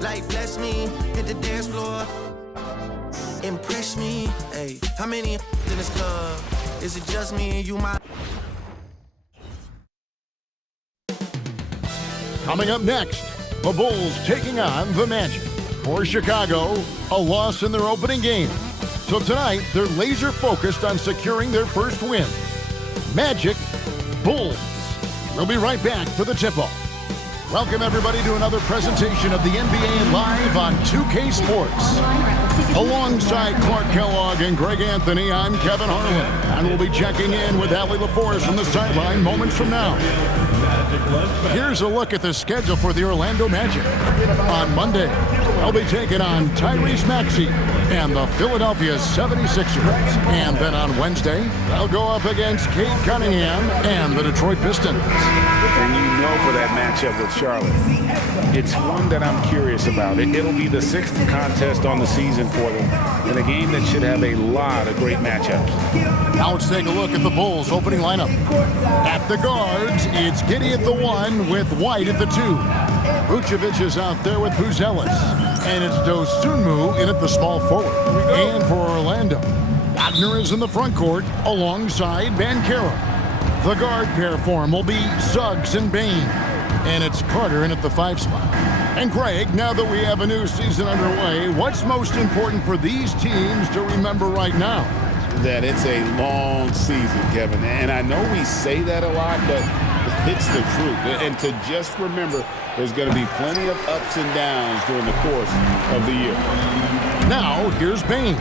Like bless me, hit the dance floor. Impress me, hey. How many in this club? Is it just me and you, my? Coming up next, the Bulls taking on the Magic. For Chicago, a loss in their opening game. So tonight, they're laser focused on securing their first win. Magic, Bulls. We'll be right back for the tip-off. Welcome, everybody, to another presentation of the NBA Live on 2K Sports. Alongside Clark Kellogg and Greg Anthony, I'm Kevin Harlan, and we'll be checking in with Allie LaForce from the sideline moments from now. Here's a look at the schedule for the Orlando Magic. On Monday, they'll be taking on Tyrese Maxey and the Philadelphia 76ers. And then on Wednesday, they'll go up against Cade Cunningham and the Detroit Pistons. And you know for that matchup with Charlotte, it's one that I'm curious about. It'll be the 6th contest on the season for them, and a game that should have a lot of great matchups. Now let's take a look at the Bulls' opening lineup. At the guards, it's Giddey at the 1 with White at the 2. Vucevic is out there with Buzelis. And it's Dosunmu in at the small forward. And for Orlando, Wagner is in the front court alongside Banchero. The guard pair form will be Suggs and Bane. And it's Carter in at the 5 spot. And Greg, now that we have a new season underway, what's most important for these teams to remember right now? That it's a long season, Kevin. And I know we say that a lot, but it's the truth. And to just remember, there's going to be plenty of ups and downs during the course of the year. Now, here's Bane.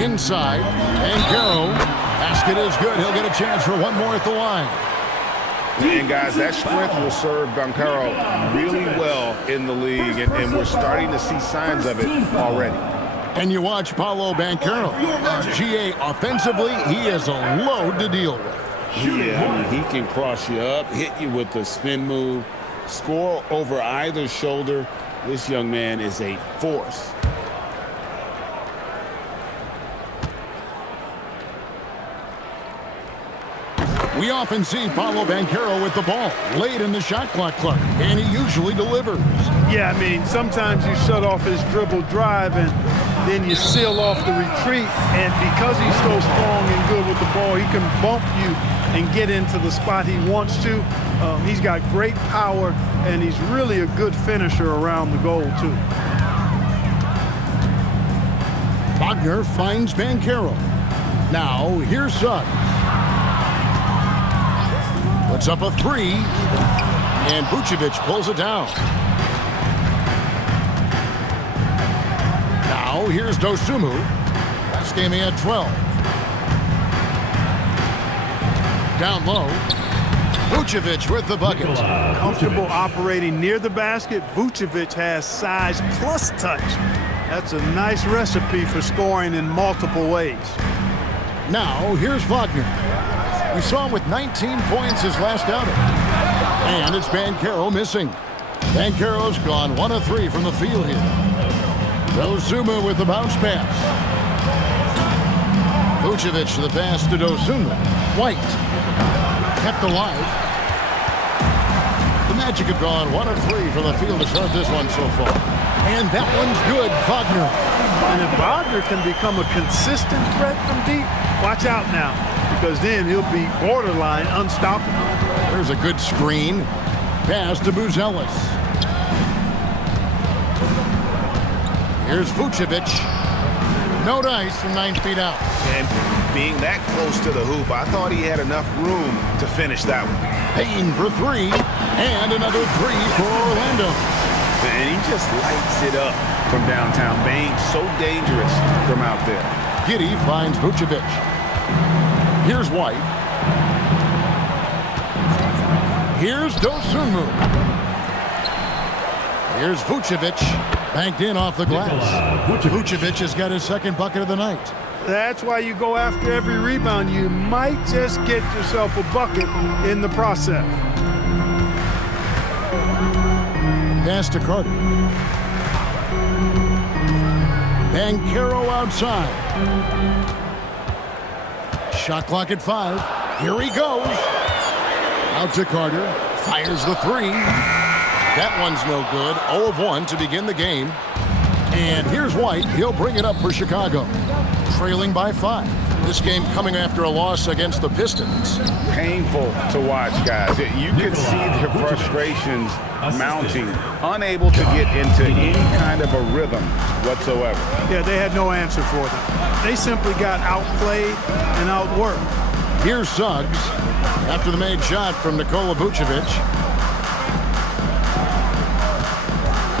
Inside, Banchero. Basket is good. He'll get a chance for one more at the line. And, guys, that strength will serve Banchero really well in the league, and we're starting to see signs of it already. And you watch Paolo Banchero. GA, offensively, he is a load to deal with. Yeah, I mean, he can cross you up, hit you with the spin move, score over either shoulder. This young man is a force. We often see Paolo Banchero with the ball late in the shot clock, and he usually delivers. Yeah, I mean, sometimes you shut off his dribble drive and then you seal off the retreat. And because he's so strong and good with the ball, he can bump you and get into the spot he wants to. He's got great power, and he's really a good finisher around the goal, too. Wagner finds Banchero. Now, here's Suggs. Puts up a 3, and Vucevic pulls it down. Now, here's Dosunmu. Last game he had 12. Down low. Vucevic with the bucket. Comfortable operating near the basket. Vucevic has size plus touch. That's a nice recipe for scoring in multiple ways. Now, here's Wagner. We saw him with 19 points his last outing. And it's Banchero missing. Banchero's gone 1 of 3 from the field here. Dosunmu with the bounce pass. Vucevic the pass to Dosunmu. White kept alive. The Magic have gone 1 of 3 from the field to start this one so far. And that one's good, Wagner. And if Wagner can become a consistent threat from deep, watch out now, because then he'll be borderline unstoppable. There's a good screen. Pass to Buzelis. Here's Vucevic. No dice from 9 feet out. And being that close to the hoop, I thought he had enough room to finish that one. Payne for 3, and another 3 for Orlando. And he just lights it up from downtown. Bane so dangerous from out there. Giddey finds Vucevic. Here's White. Here's Dosunmu. Here's Vucevic. Banked in off the glass. Vucevic has got his second bucket of the night. That's why you go after every rebound. You might just get yourself a bucket in the process. Pass to Carter. Banchero outside. Shot clock at 5. Here he goes. Out to Carter. Fires the 3. That one's no good. 0 of 1 to begin the game. And here's White. He'll bring it up for Chicago. Trailing by 5. This game coming after a loss against the Pistons. Painful to watch, guys. You can see their frustrations mounting, unable to get into any kind of a rhythm whatsoever. Yeah, they had no answer for them. They simply got outplayed and outworked. Here's Suggs after the made shot from Nikola Vucevic.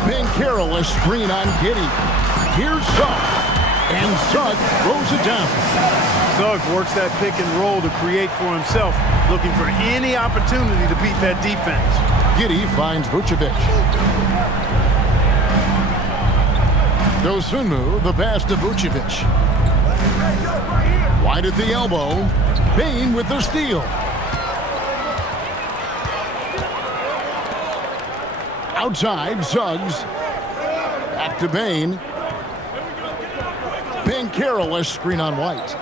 Banchero, a screen on Giddey. Here's Suggs, and Suggs throws it down. Suggs works that pick and roll to create for himself, looking for any opportunity to beat that defense. Giddey finds Vucevic. Dosunmu, the pass to Vucevic. Wide at the elbow. Bane with the steal. Outside, Suggs. Back to Bane. Banchero, a screen on White.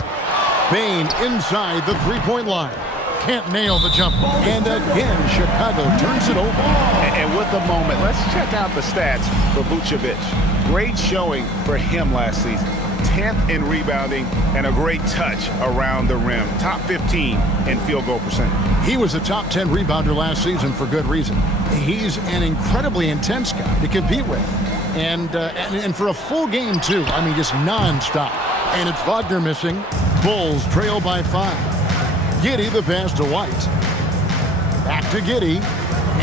Bane inside the three-point line. Can't nail the jump. And again, Chicago turns it over. And with a moment, let's check out the stats for Vucevic. Great showing for him last season. 10th in rebounding and a great touch around the rim. Top 15 in field goal percentage. He was a top 10 rebounder last season for good reason. He's an incredibly intense guy to compete with. And for a full game, too. I mean, just nonstop. And it's Wagner missing. Bulls trail by 5. Giddey the pass to White. Back to Giddey.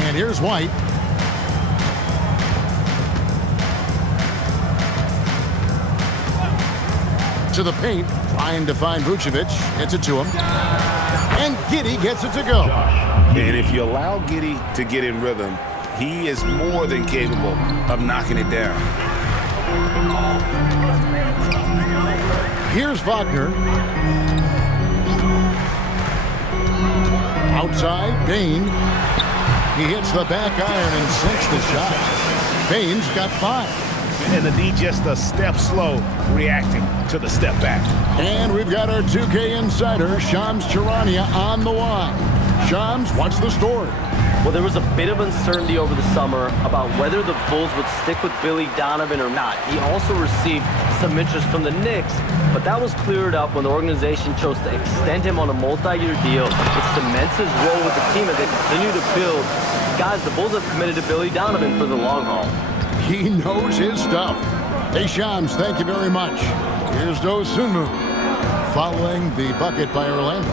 And here's White. To the paint, trying to find Vucevic. Gets it to him. And Giddey gets it to go. And if you allow Giddey to get in rhythm, he is more than capable of knocking it down. Here's Wagner. Outside, Bane. He hits the back iron and sinks the shot. Bane's got 5. And the D just a step slow, reacting to the step back. And we've got our 2K insider, Shams Charania, on the line. Shams, what's the story? Well, there was a bit of uncertainty over the summer about whether the Bulls would stick with Billy Donovan or not. He also received some interest from the Knicks, but that was cleared up when the organization chose to extend him on a multi-year deal. It cements his role with the team as they continue to build. Guys, the Bulls have committed to Billy Donovan for the long haul. He knows his stuff. Hey, Shams, thank you very much. Here's Dosunmu following the bucket by Orlando.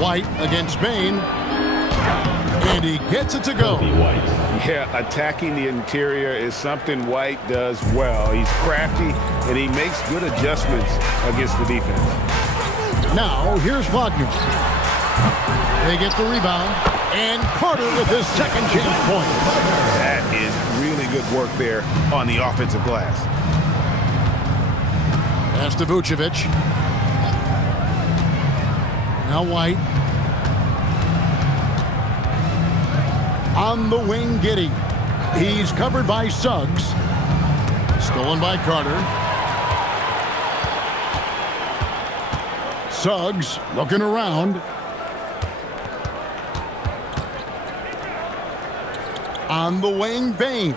White against Bane. And he gets it to go. Yeah, attacking the interior is something White does well. He's crafty, and he makes good adjustments against the defense. Now, here's Wagner. They get the rebound. And Carter with his second chance point. That is really good work there on the offensive glass. Pass to Vucevic. Now White. On the wing, Giddey. He's covered by Suggs. Stolen by Carter. Suggs looking around. On the wing, Bane.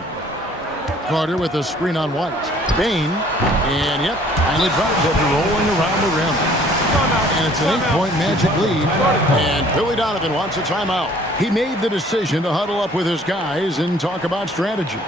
Carter with a screen on White. Bane, and yep, finally drops it, rolling around the rim. And it's an 8-point Magic lead, and Billy Donovan wants a timeout. He made the decision to huddle up with his guys and talk about strategy.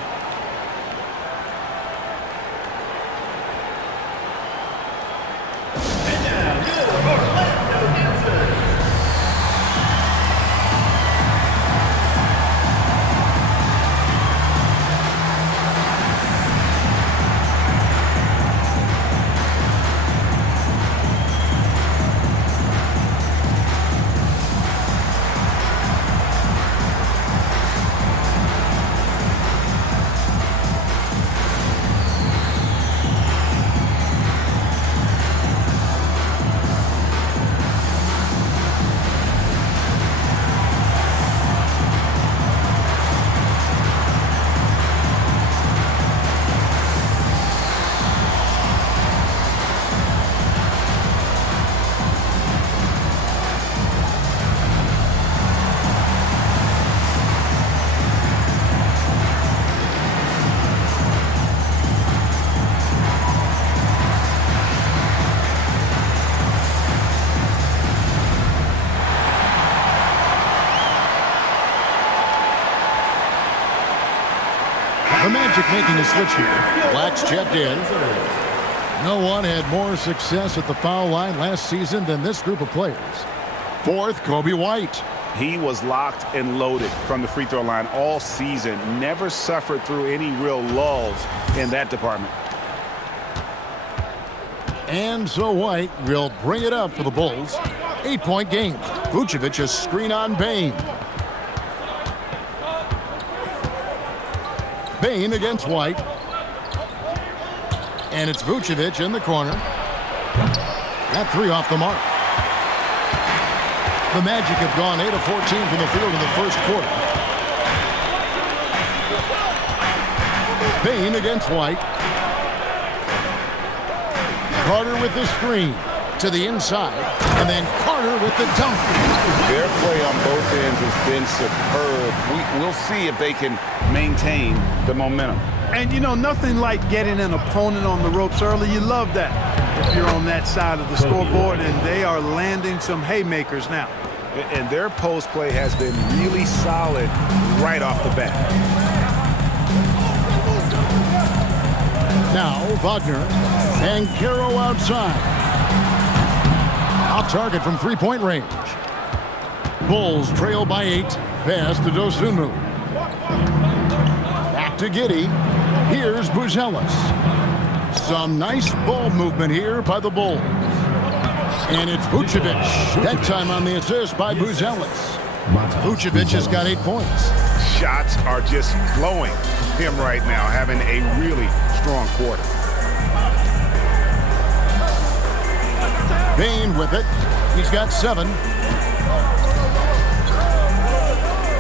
The Magic making a switch here. Black's checked in. No one had more success at the foul line last season than this group of players. Fourth, Kobe White. He was locked and loaded from the free throw line all season. Never suffered through any real lulls in that department. And so White will bring it up for the Bulls. 8-point game. Vucevic a screen on Bane. Bane against White. And it's Vucevic in the corner. That three off the mark. The Magic have gone 8 of 14 from the field in the first quarter. Bane against White. Carter with the screen to the inside. And then Carter with the dunk. Their play on both ends has been superb. We'll see if they can maintain the momentum. And, you know, nothing like getting an opponent on the ropes early. You love that if you're on that side of the scoreboard, and they are landing some haymakers now. And their post play has been really solid right off the bat. Now Wagner and Caro outside. Off target from three-point range. Bulls trail by 8. Pass to Dosunmu. Back to Giddey. Here's Buzelis. Some nice ball movement here by the Bulls. And it's Vucevic. That time on the assist by Buzelis. Vucevic has got 8 points. Shots are just flowing from him right now, having a really strong quarter. Bane with it. He's got 7.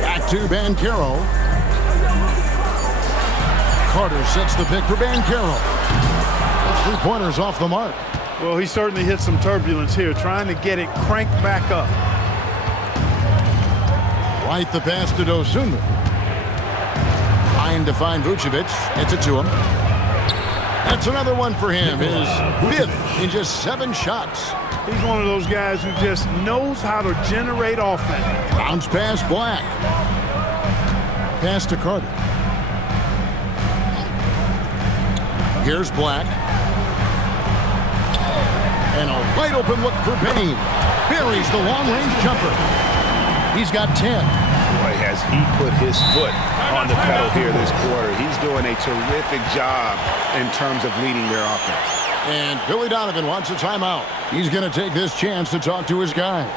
Back to Banchero. Carter sets the pick for Banchero. Those three-pointers off the mark. Well, he certainly hit some turbulence here, trying to get it cranked back up. White the pass to Dosunmu. Trying to find Vucevic. Gets it to him. That's another one for him. His 5th in just 7 shots. He's one of those guys who just knows how to generate offense. Bounce pass Black. Pass to Carter. Here's Black. And a wide open look for Bane. Buries the long-range jumper. He's got 10. Boy, has he put his foot on the pedal here this quarter. He's doing a terrific job in terms of leading their offense. And Billy Donovan wants a timeout. He's going to take this chance to talk to his guys.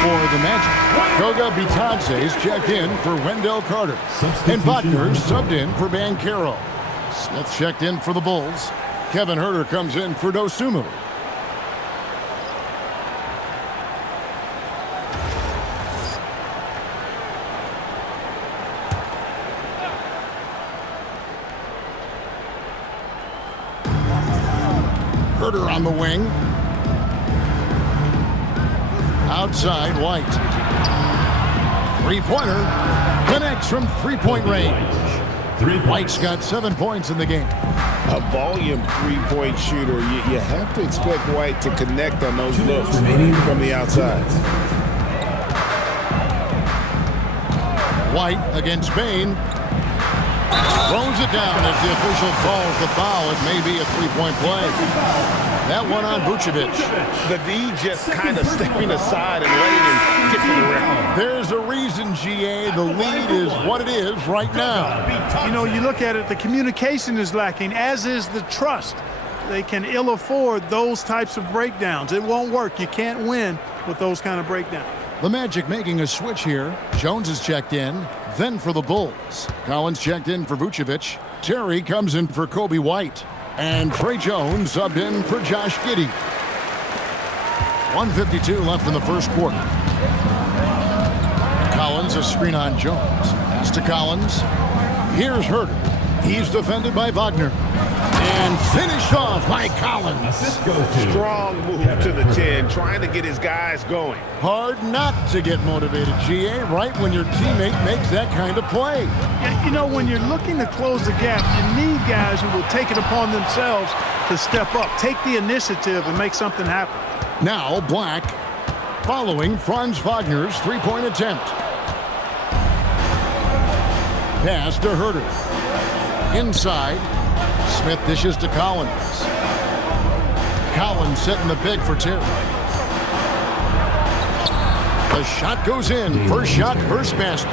For the Magic, Goga Bitadze's checked in for Wendell Carter. And Wagner subbed in for Banchero. Smith checked in for the Bulls. Kevin Huerter comes in for Dosunmu. Huerter on the wing. Outside, White. Three-pointer. Connects from three-point range. White's got 7 points in the game. A volume three-point shooter. You have to expect White to connect on those looks from the outside. White against Bane. Throws it down as the official calls the foul. It may be a three-point play. That one on Vucevic. The D just kind of stepping aside and letting him get to the rim. There's a reason, GA. The lead is what it is right now. You know, you look at it, the communication is lacking, as is the trust. They can ill afford those types of breakdowns. It won't work. You can't win with those kind of breakdowns. The Magic making a switch here. Jones is checked in. Then for the Bulls. Collins checked in for Vucevic. Terry comes in for Kobe White. And Trey Jones subbed in for Josh Giddey. 1:52 left in the first quarter. Collins, a screen on Jones. Pass to Collins. Here's Herter. He's defended by Wagner. And finished off by Collins. Strong move to the 10, trying to get his guys going. Hard not to get motivated, GA, right when your teammate makes that kind of play. Yeah, you know, when you're looking to close the gap, you need guys who will take it upon themselves to step up, take the initiative, and make something happen. Now Black following Franz Wagner's three-point attempt. Pass to Herter. Inside. Smith dishes to Collins. Collins setting the big for Terry. The shot goes in. First shot, first basket.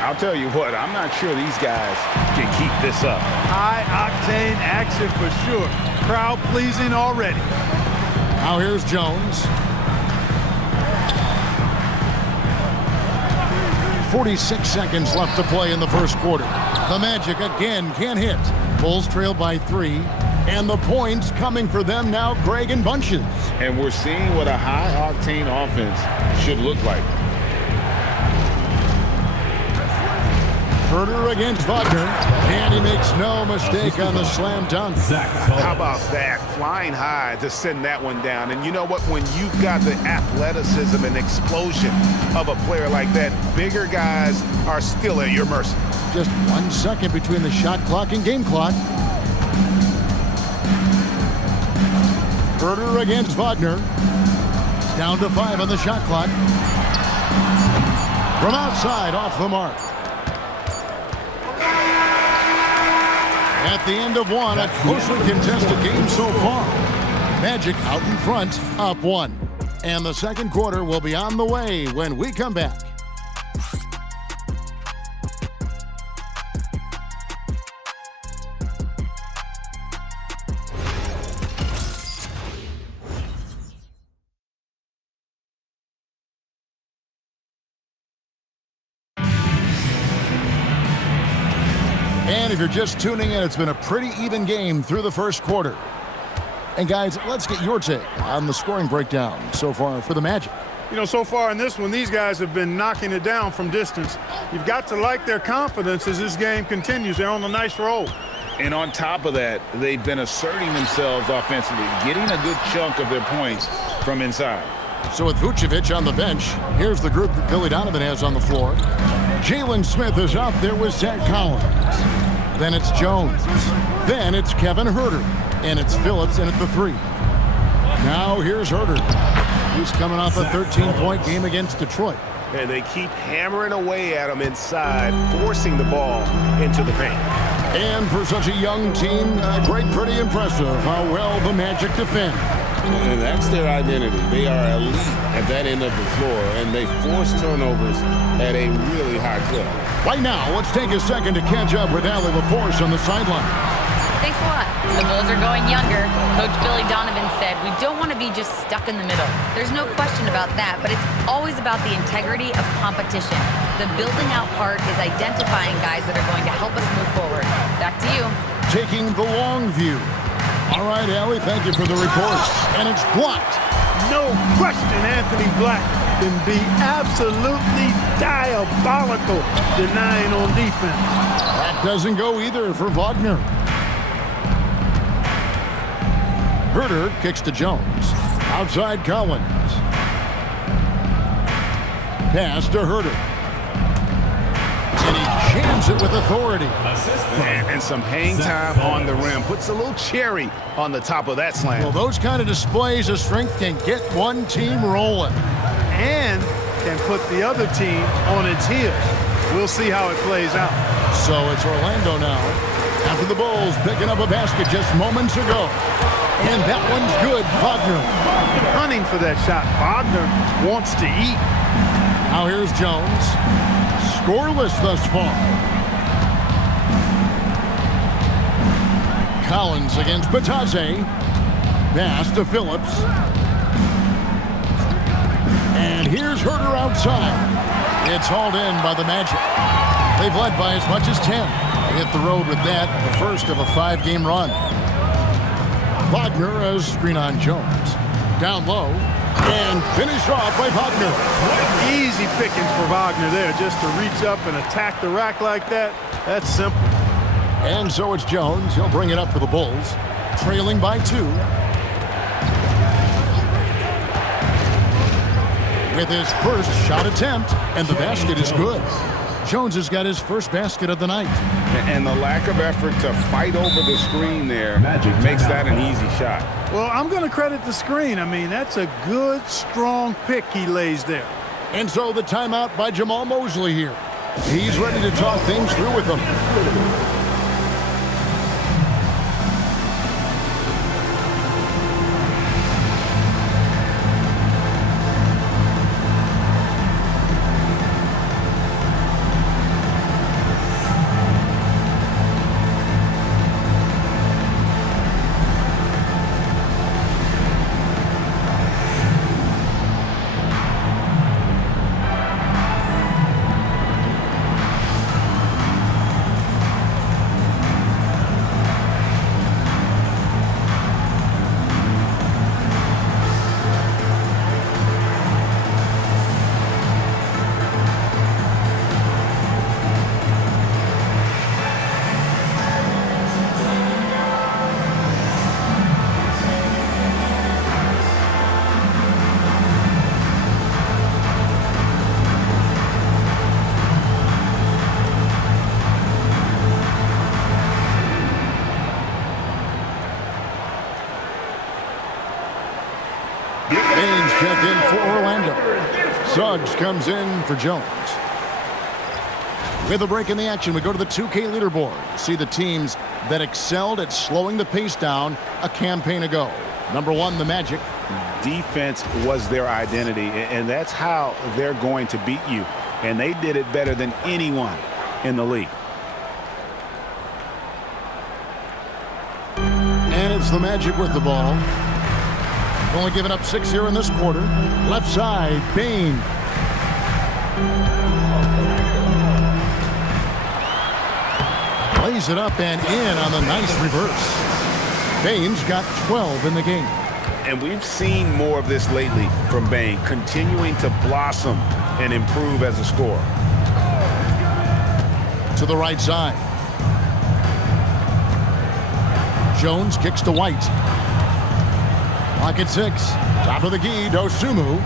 I'll tell you what, I'm not sure these guys can keep this up. High-octane action for sure. Crowd-pleasing already. Now here's Jones. 46 seconds left to play in the first quarter. The Magic again can't hit. Bulls trail by 3, and the points coming for them now, Greg, in bunches. And we're seeing what a high-octane offense should look like. Herter against Wagner, and he makes no mistake on the slam dunk. How about that? Flying high to send that one down. And you know what? When you've got the athleticism and explosion of a player like that, bigger guys are still at your mercy. Just 1 second between the shot clock and game clock. Herter against Wagner. Down to 5 on the shot clock. From outside, off the mark. At the end of one, a closely contested game so far. Magic out in front, up 1. And the second quarter will be on the way when we come back. And if you're just tuning in, it's been a pretty even game through the first quarter. And guys, let's get your take on the scoring breakdown so far for the Magic. You know, so far in this one, these guys have been knocking it down from distance. You've got to like their confidence as this game continues. They're on a nice roll. And on top of that, they've been asserting themselves offensively, getting a good chunk of their points from inside. So with Vucevic on the bench, here's the group that Billy Donovan has on the floor. Jalen Smith is out there with Zach Collins. Then it's Jones. Then it's Kevin Herter. And it's Phillips in at the 3. Now here's Herter. He's coming off a 13-point game against Detroit. And they keep hammering away at him inside, forcing the ball into the paint. And for such a young team, great, pretty impressive how well the Magic defend. And that's their identity. They are elite at that end of the floor, and they force turnovers at a really high clip. Right now, let's take a second to catch up with Allie LaForce on the sideline. Thanks a lot. The Bulls are going younger. Coach Billy Donovan said, we don't want to be just stuck in the middle. There's no question about that, but it's always about the integrity of competition. The building out part is identifying guys that are going to help us move forward. Back to you. Taking the long view. All right, Allie, thank you for the report. And it's blocked. No question Anthony Black can be absolutely diabolical denying on defense. That doesn't go either for Wagner. Herter kicks to Jones. Outside Collins. Pass to Herter. And he jams it with authority. And some hang time on the rim. Puts a little cherry on the top of that slam. Well, those kind of displays of strength can get one team rolling. And can put the other team on its heels. We'll see how it plays out. So it's Orlando now. After the Bulls picking up a basket just moments ago. And that one's good. Wagner Hunting for that shot. Wagner wants to eat. Now here's Jones. Scoreless thus far. Collins against Batadze. Pass to Phillips. And here's Herter outside. It's hauled in by the Magic. They've led by as much as 10. They hit the road with that, the first of a 5-game run. Wagner as screen on Jones. Down low. And finished off by Wagner. Easy pickings for Wagner there, just to reach up and attack the rack like that. That's simple. And so it's Jones. He'll bring it up for the Bulls. Trailing by 2. With his first shot attempt, and the basket is good. Jones has got his first basket of the night. And the lack of effort to fight over the screen there makes that an easy shot. Well, I'm going to credit the screen. I mean, that's a good, strong pick he lays there. And so the timeout by Jamal Mosley here. He's ready to talk things through with them. Baines checked in for Orlando. Suggs comes in for Jones. With a break in the action, we go to the 2K leaderboard. See the teams that excelled at slowing the pace down a campaign ago. Number 1, the Magic. Defense was their identity, and that's how they're going to beat you. And they did it better than anyone in the league. And it's the Magic with the ball. Only giving up 6 here in this quarter. Left side, Bane. Lays it up and in on the nice reverse. Bane's got 12 in the game. And we've seen more of this lately from Bane, continuing to blossom and improve as a scorer. To the right side. Jones kicks to White. Clock at 6. Top of the key, Dosunmu.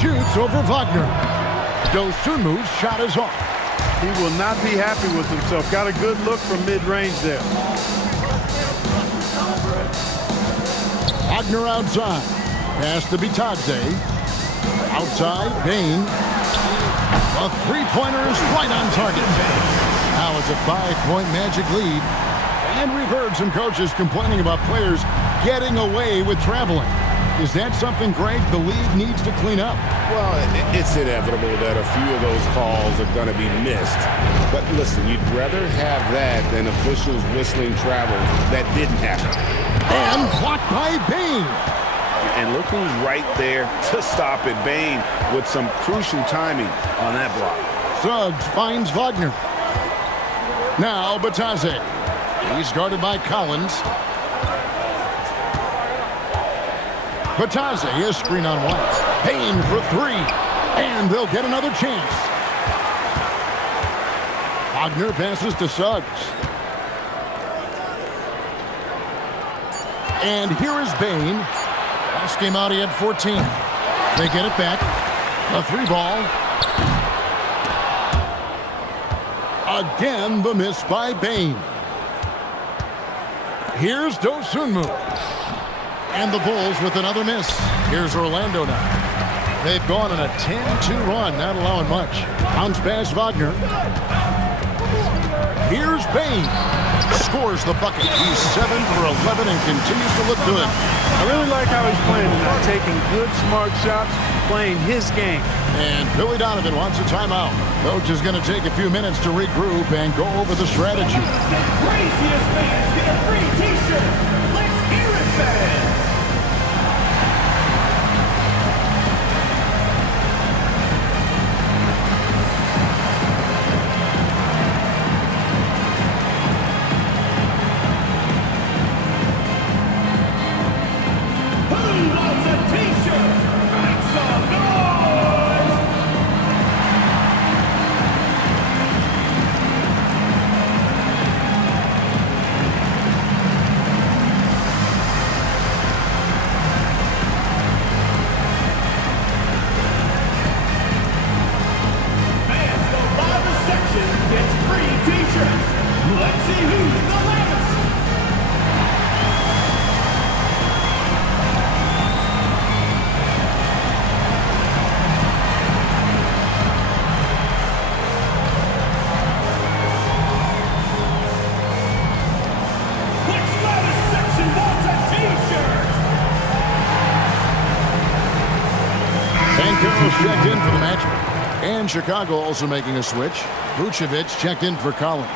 Shoots over Wagner. Dosunmu's shot is off. He will not be happy with himself. Got a good look from mid-range there. Wagner outside. Pass to Bitadze. Outside, Bane. A three-pointer is right on target. Now it's a 5-point Magic lead. And we've heard some coaches complaining about players getting away with traveling. Is that something, Greg, the league needs to clean up? Well, it's inevitable that a few of those calls are going to be missed. But listen, you'd rather have that than officials whistling travels that didn't happen. And blocked by Bane. And look who's right there to stop it. Bane with some crucial timing on that block. Suggs finds Wagner. Now Batadze. He's guarded by Collins. Batadze is screen on White. Bane for 3. And they'll get another chance. Wagner passes to Suggs. And here is Bane. Last game out, he had 14. They get it back. A 3-ball. Again, the miss by Bane. Here's Dosunmu. And the Bulls with another miss. Here's Orlando now. They've gone on a 10-2 run, not allowing much. Bounce pass Wagner. Here's Bane. Scores the bucket. He's 7 for 11 and continues to look good. I really like how he's playing tonight, taking good, smart shots, playing his game. And Billy Donovan wants a timeout. Coach is going to take a few minutes to regroup and go over the strategy. The craziest fans get a free t-shirt. Let's hear it, fans. Who wants a t-shirt? Make some noise. Fans, the loudest section gets free t-shirts. Let's see who's the loudest. Which loudest section wants a t-shirt? Banchero's checked in for the match. And Chicago also making a switch. Vucevic checked in for Collins.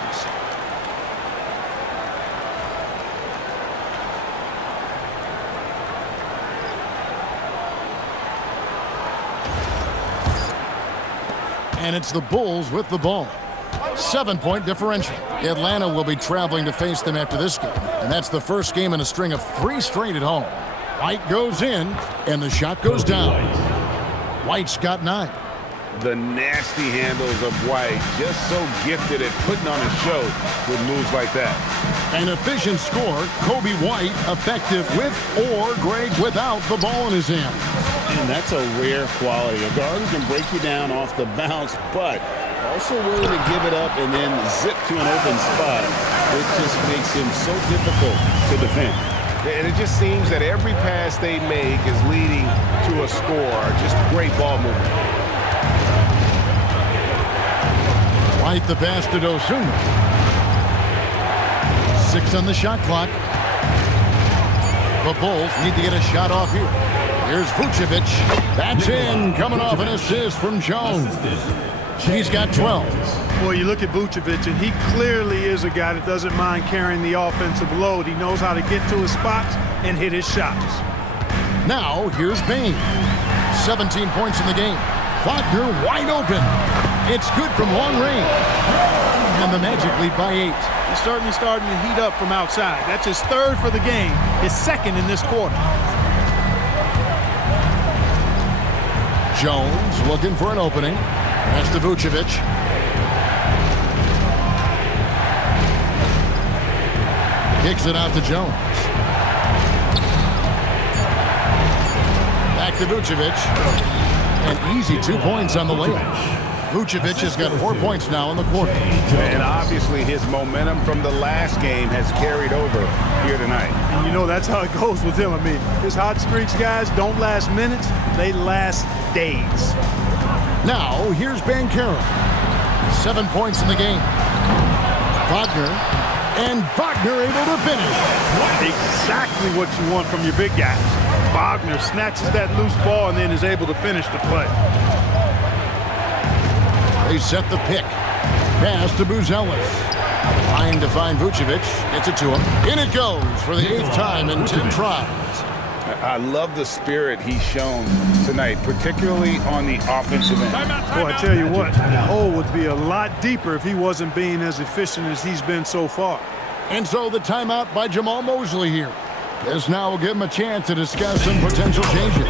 And it's the Bulls with the ball. 7-point differential. Atlanta will be traveling to face them after this game. And that's the first game in a string of 3 straight at home. White goes in, and the shot goes down. White's got 9. The nasty handles of White, just so gifted at putting on a show with moves like that. An efficient score, Kobe White, effective with or Greg without the ball in his hand. And that's a rare quality. A guard who can break you down off the bounce, but also willing to give it up and then zip to an open spot. It just makes him so difficult to defend. And it just seems that every pass they make is leading to a score. Just great ball movement. White the pass to Dosunmu. 6 on the shot clock. The Bulls need to get a shot off here. Here's Vucevic. That's in, coming off an assist from Jones. He's got 12. Boy, you look at Vucevic, and he clearly is a guy that doesn't mind carrying the offensive load. He knows how to get to his spots and hit his shots. Now, here's Bane. 17 points in the game. Wagner wide open. It's good from long range. And the Magic lead by 8. He's certainly starting to heat up from outside. That's his 3rd for the game, his 2nd in this quarter. Jones looking for an opening. Pass to Vucevic. Kicks it out to Jones. Back to Vucevic. An easy 2 points on the layup. Vucevic has got 4 points now in the quarter. And obviously his momentum from the last game has carried over here tonight. And you know that's how it goes with him. I mean, his hot streaks, guys, don't last minutes. They last days. Now, here's Banchero. 7 points in the game. Wagner. And Wagner able to finish. Exactly what you want from your big guys. Wagner snatches that loose ball and then is able to finish the play. They set the pick. Pass to Buzelis. Trying to find Vucevic. Gets it to him. In it goes for the 8th time in 10 tries. I love the spirit he's shown tonight, particularly on the offensive end. Boy, I tell you what, the hole would be a lot deeper if he wasn't being as efficient as he's been so far. And so the timeout by Jamal Mosley here. This now will give him a chance to discuss some potential changes.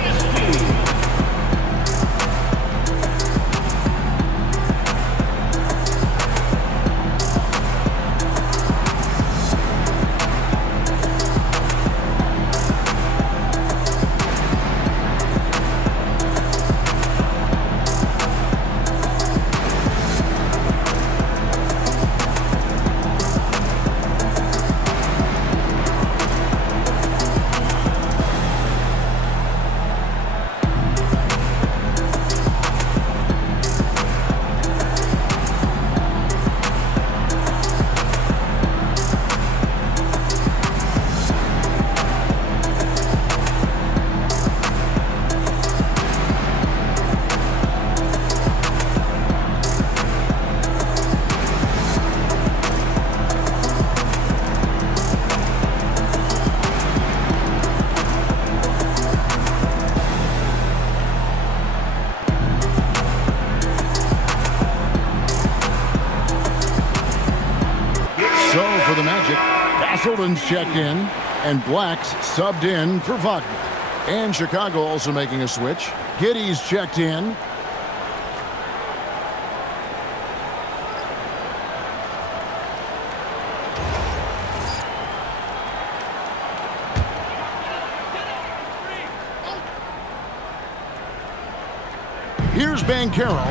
Magic. Castleton's checked in, and Black's subbed in for Wagner. And Chicago also making a switch. Giddey's checked in. Here's Banchero.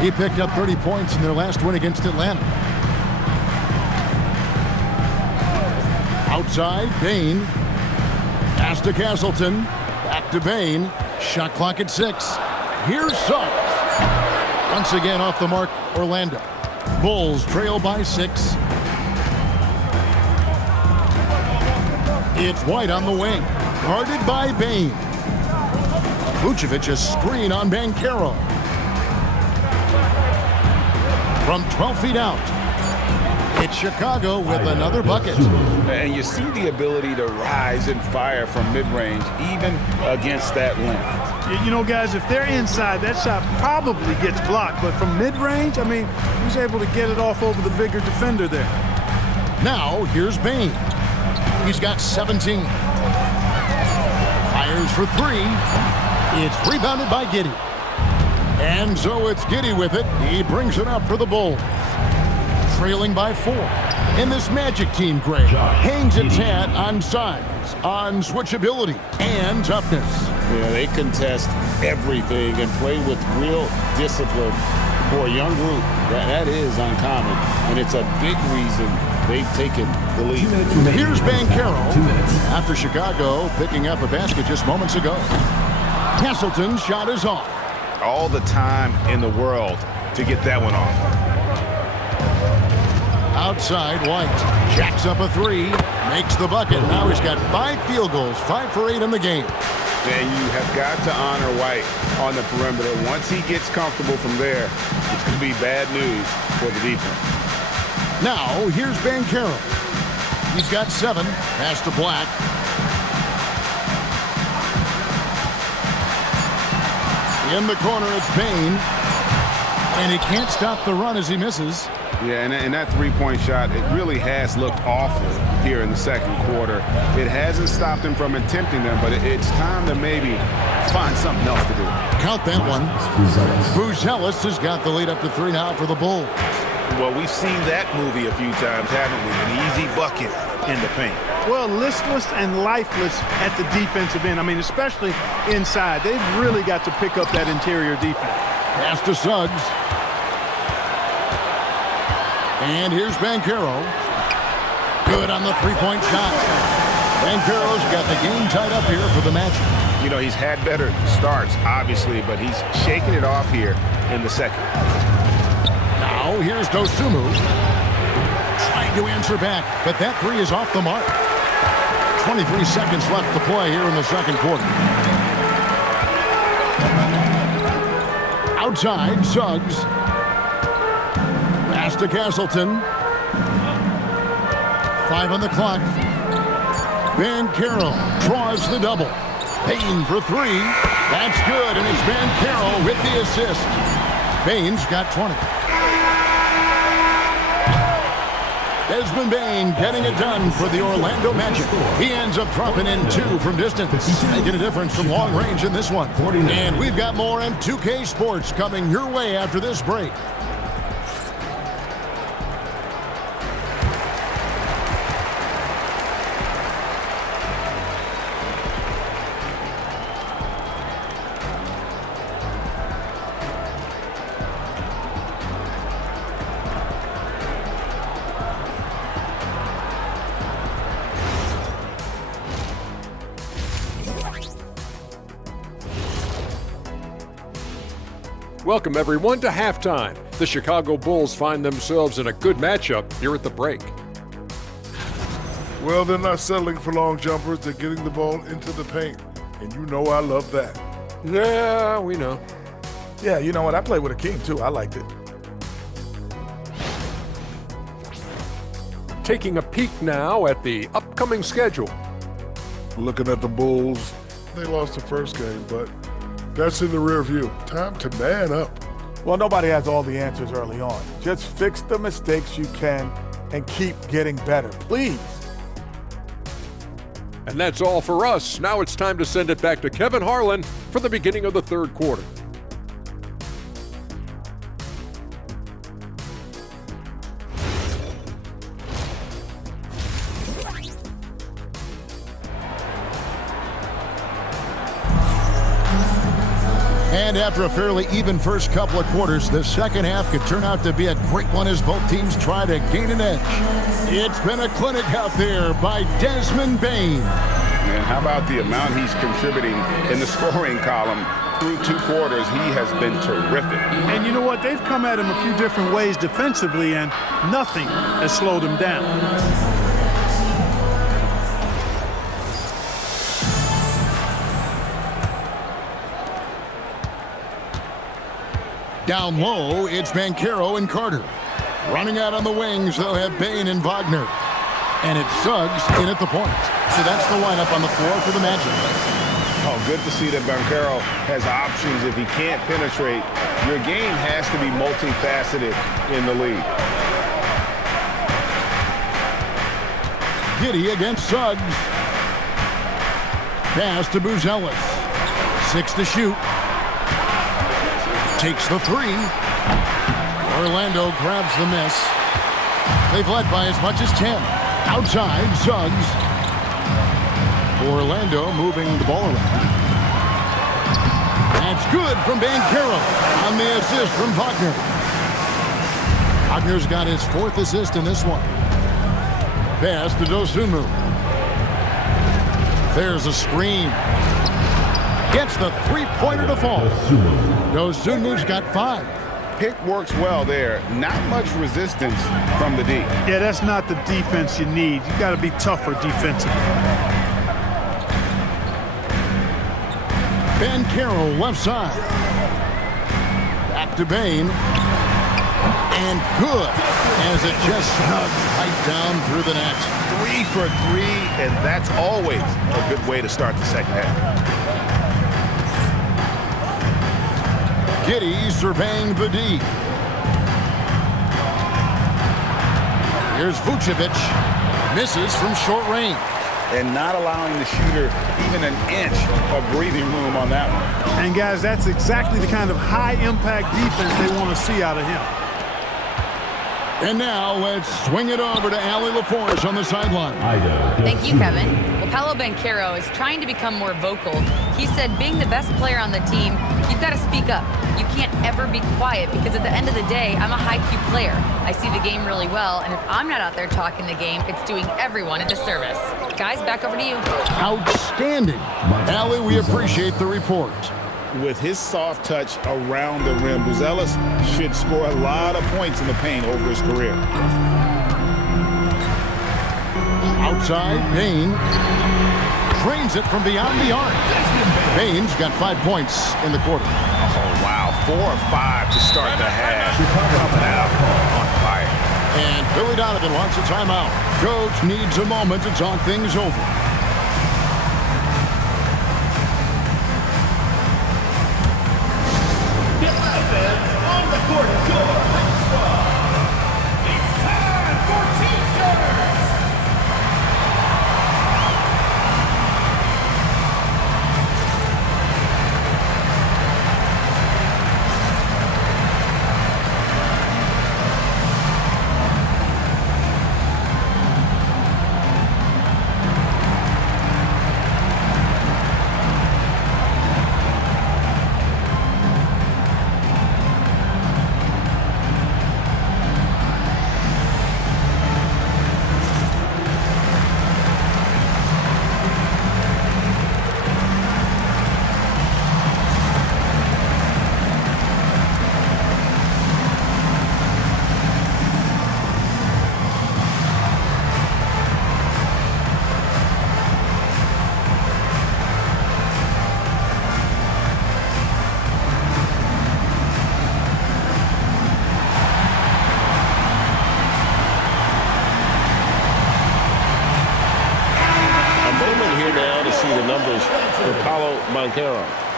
He picked up 30 points in their last win against Atlanta. Outside, Bane. Pass to Castleton. Back to Bane. Shot clock at 6. Here's Suggs. Once again off the mark, Orlando. Bulls trail by 6. It's White on the wing. Guarded by Bane. Vucevic a screen on Banchero. From 12 feet out, it's Chicago with another bucket. And you see the ability to rise and fire from mid-range, even against that length. You know, guys, if they're inside, that shot probably gets blocked. But from mid-range, I mean, he was able to get it off over the bigger defender there. Now, here's Bane. He's got 17. Fires for 3. It's rebounded by Giddey. And so it's Giddey with it. He brings it up for the Bulls. Trailing by 4. And this Magic team, Greg, hangs its hat on size, on switchability, and toughness. Yeah, they contest everything and play with real discipline. For a young group, that is uncommon. And it's a big reason they've taken the lead. Here's Banchero after Chicago picking up a basket just moments ago. Castleton's shot is off. All the time in the world to get that one off. Outside, White jacks up a 3, makes the bucket. Now he's got 5 field goals, 5 for 8 in the game. And you have got to honor White on the perimeter. Once he gets comfortable from there, it's going to be bad news for the defense. Now, here's Banchero. He's got 7, pass to Black. In the corner, it's Bane. And he can't stop the run as he misses. Yeah, and that three-point shot, it really has looked awful here in the second quarter. It hasn't stopped him from attempting them, but it's time to maybe find something else to do. Count that one. Buzelis has got the lead up to 3 now for the Bulls. Well, we've seen that movie a few times, haven't we? An easy bucket in the paint. Well, listless and lifeless at the defensive end. I mean, especially inside. They've really got to pick up that interior defense. Pass to Suggs. And here's Banchero. Good on the three-point shot. Banchero's got the game tied up here for the match. You know, he's had better starts, obviously, but he's shaking it off here in the second. Now, here's Dosunmu. Trying to answer back, but that 3 is off the mark. 23 seconds left to play here in the second quarter. Outside, Suggs. Pass to Castleton. 5 on the clock. Banchero draws the double. Bane for 3. That's good, and it's Banchero with the assist. Bane's got 20. Desmond Bane getting it done for the Orlando Magic. He ends up dropping in 2 from distance, making a difference from long range in this one. And we've got more M2K Sports coming your way after this break. Welcome, everyone, to halftime. The Chicago Bulls find themselves in a good matchup here at the break. Well, they're not settling for long jumpers. They're getting the ball into the paint. And you know I love that. Yeah, we know. Yeah, you know what? I played with a king, too. I liked it. Taking a peek now at the upcoming schedule. Looking at the Bulls, they lost the first game, but that's in the rear view. Time to man up. Well, nobody has all the answers early on. Just fix the mistakes you can and keep getting better, please. And that's all for us. Now it's time to send it back to Kevin Harlan for the beginning of the third quarter. And after a fairly even first couple of quarters, the second half could turn out to be a great one as both teams try to gain an edge. It's been a clinic out there by Desmond Bane. And how about the amount he's contributing in the scoring column through 2 quarters? He has been terrific. And you know what? They've come at him a few different ways defensively, and nothing has slowed him down. Down low, it's Banchero and Carter. Running out on the wings, they'll have Bane and Wagner. And it's Suggs in at the point. So that's the lineup on the floor for the Magic. Oh, good to see that Banchero has options if he can't penetrate. Your game has to be multifaceted in the league. Giddey against Suggs. Pass to Buzelis. 6 to shoot. Takes the 3. Orlando grabs the miss. They've led by as much as 10. Outside, Suggs. Orlando moving the ball around. That's good from Banchero on the assist from Wagner. Wagner's got his 4th assist in this one. Pass to Dosunmu. There's a screen. Gets the 3-pointer to fall. Dosunmu's got 5. Pick works well there. Not much resistance from the D. Yeah, that's not the defense you need. You got to be tougher defensively. Banchero left side. Back to Bane. And good as it just snugs right down through the net. 3 for 3, and that's always a good way to start the second half. Giddey surveying the D. Here's Vucevic. Misses from short range. And not allowing the shooter even an inch of breathing room on that one. And guys, that's exactly the kind of high-impact defense they want to see out of him. And now let's swing it over to Allie LaForce on the sideline. Thank you, Kevin. Well, Paolo Banchero is trying to become more vocal. He said being the best player on the team, you've got to speak up. You can't ever be quiet because at the end of the day, I'm a high-Q player. I see the game really well, and if I'm not out there talking the game, it's doing everyone a disservice. Guys, back over to you. Outstanding. Allie, we appreciate the report. With his soft touch around the rim, Buzelis should score a lot of points in the paint over his career. Outside, Bane drains it from beyond the arc. Bane's got 5 points in the quarter. Oh, wow. 4 or 5 to start the half. Coming out on fire. And Billy Donovan wants a timeout. Coach needs a moment to talk things over. On the court, your squad. It's time for T-shirts.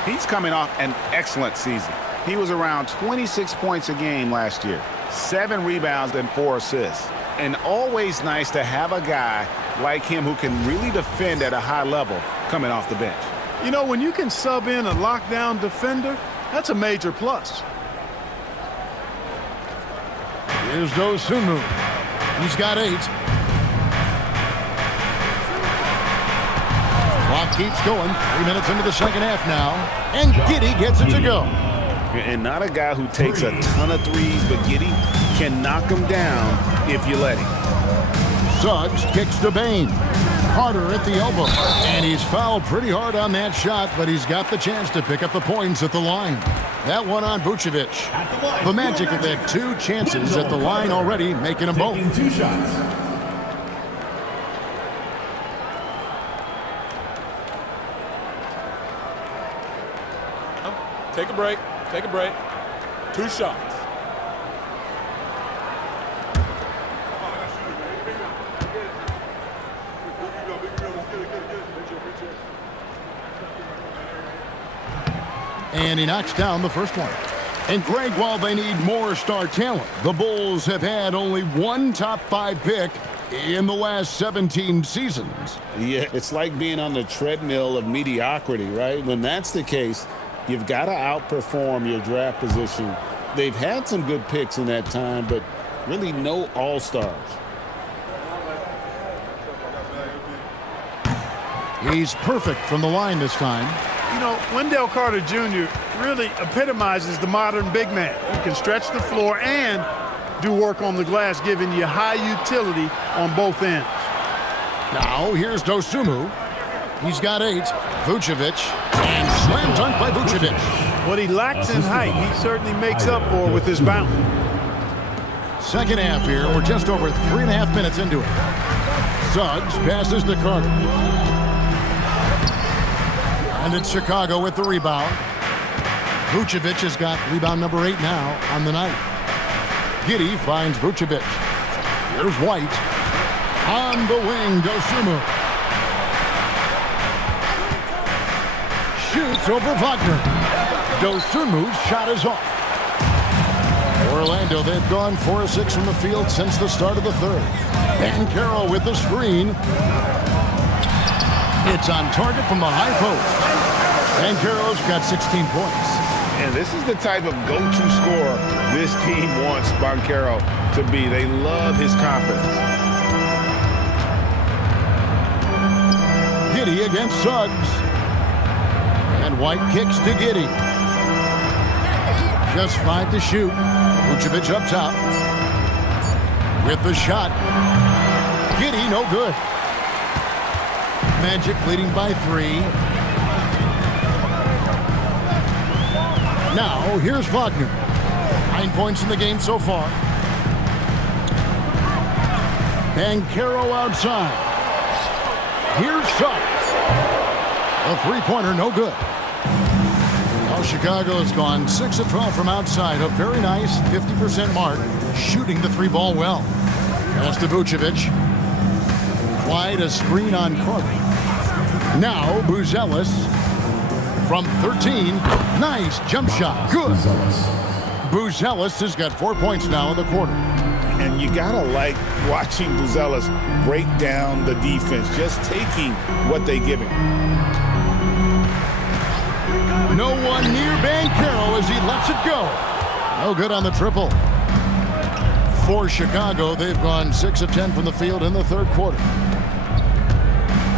He's coming off an excellent season. He was around 26 points a game last year, 7 rebounds and 4 assists. And always nice to have a guy like him who can really defend at a high level coming off the bench. You know, when you can sub in a lockdown defender, that's a major plus. Here's Dosunmu. He's got 8. Clock keeps going. 3 minutes into the second half now. And Giddey gets it to go. And not a guy who takes a ton of threes, but Giddey can knock him down if you let him. Suggs kicks to Bane. Carter at the elbow. And he's fouled pretty hard on that shot, but he's got the chance to pick up the points at the line. That one on Vucevic. The Magic have had 2 chances at the line already, making them both. 2 shots. Take a break. Take a break. 2 shots. And he knocks down the first one. And Greg, while they need more star talent, the Bulls have had only 1 top 5 pick in the last 17 seasons. Yeah, it's like being on the treadmill of mediocrity, right? When that's the case, you've got to outperform your draft position. They've had some good picks in that time, but really no all-stars. He's perfect from the line this time. You know, Wendell Carter Jr. really epitomizes the modern big man. He can stretch the floor and do work on the glass, giving you high utility on both ends. Now, here's Dosunmu. He's got 8. Vucevic. And slam dunk by Vucevic. What he lacks in height, he certainly makes up for with his bounce. Second half here. We're just over 3.5 minutes into it. Suggs passes to Carter. And it's Chicago with the rebound. Vucevic has got rebound number 8 now on the night. Giddey finds Vucevic. Here's White. On the wing, Dosunmu. Shoots over Wagner. Dosunmu's shot is off. Orlando, they've gone 4 of 6 from the field since the start of the third. Banchero with the screen. It's on target from the high post. Banchero's got 16 points. And this is the type of go-to scorer this team wants Banchero to be. They love his confidence. Giddey against Suggs. And White kicks to Giddey. Just 5 to shoot. Vucevic up top. With the shot. Giddey no good. Magic leading by 3. Now, here's Wagner. 9 points in the game so far. Banchero outside. Here's Suggs. A 3-pointer, no good. Now Chicago has gone 6 of 12 from outside. A very nice 50% mark. Shooting the 3-ball well. Pass to Vucevic. Wide, a screen on Carter. Now, Buzelis from 13. Nice jump shot. Good. Buzelis has got 4 points now in the quarter. And you got to like watching Buzelis break down the defense, just taking what they give him. No one near Banchero as he lets it go. No good on the triple. For Chicago, they've gone 6 of 10 from the field in the third quarter.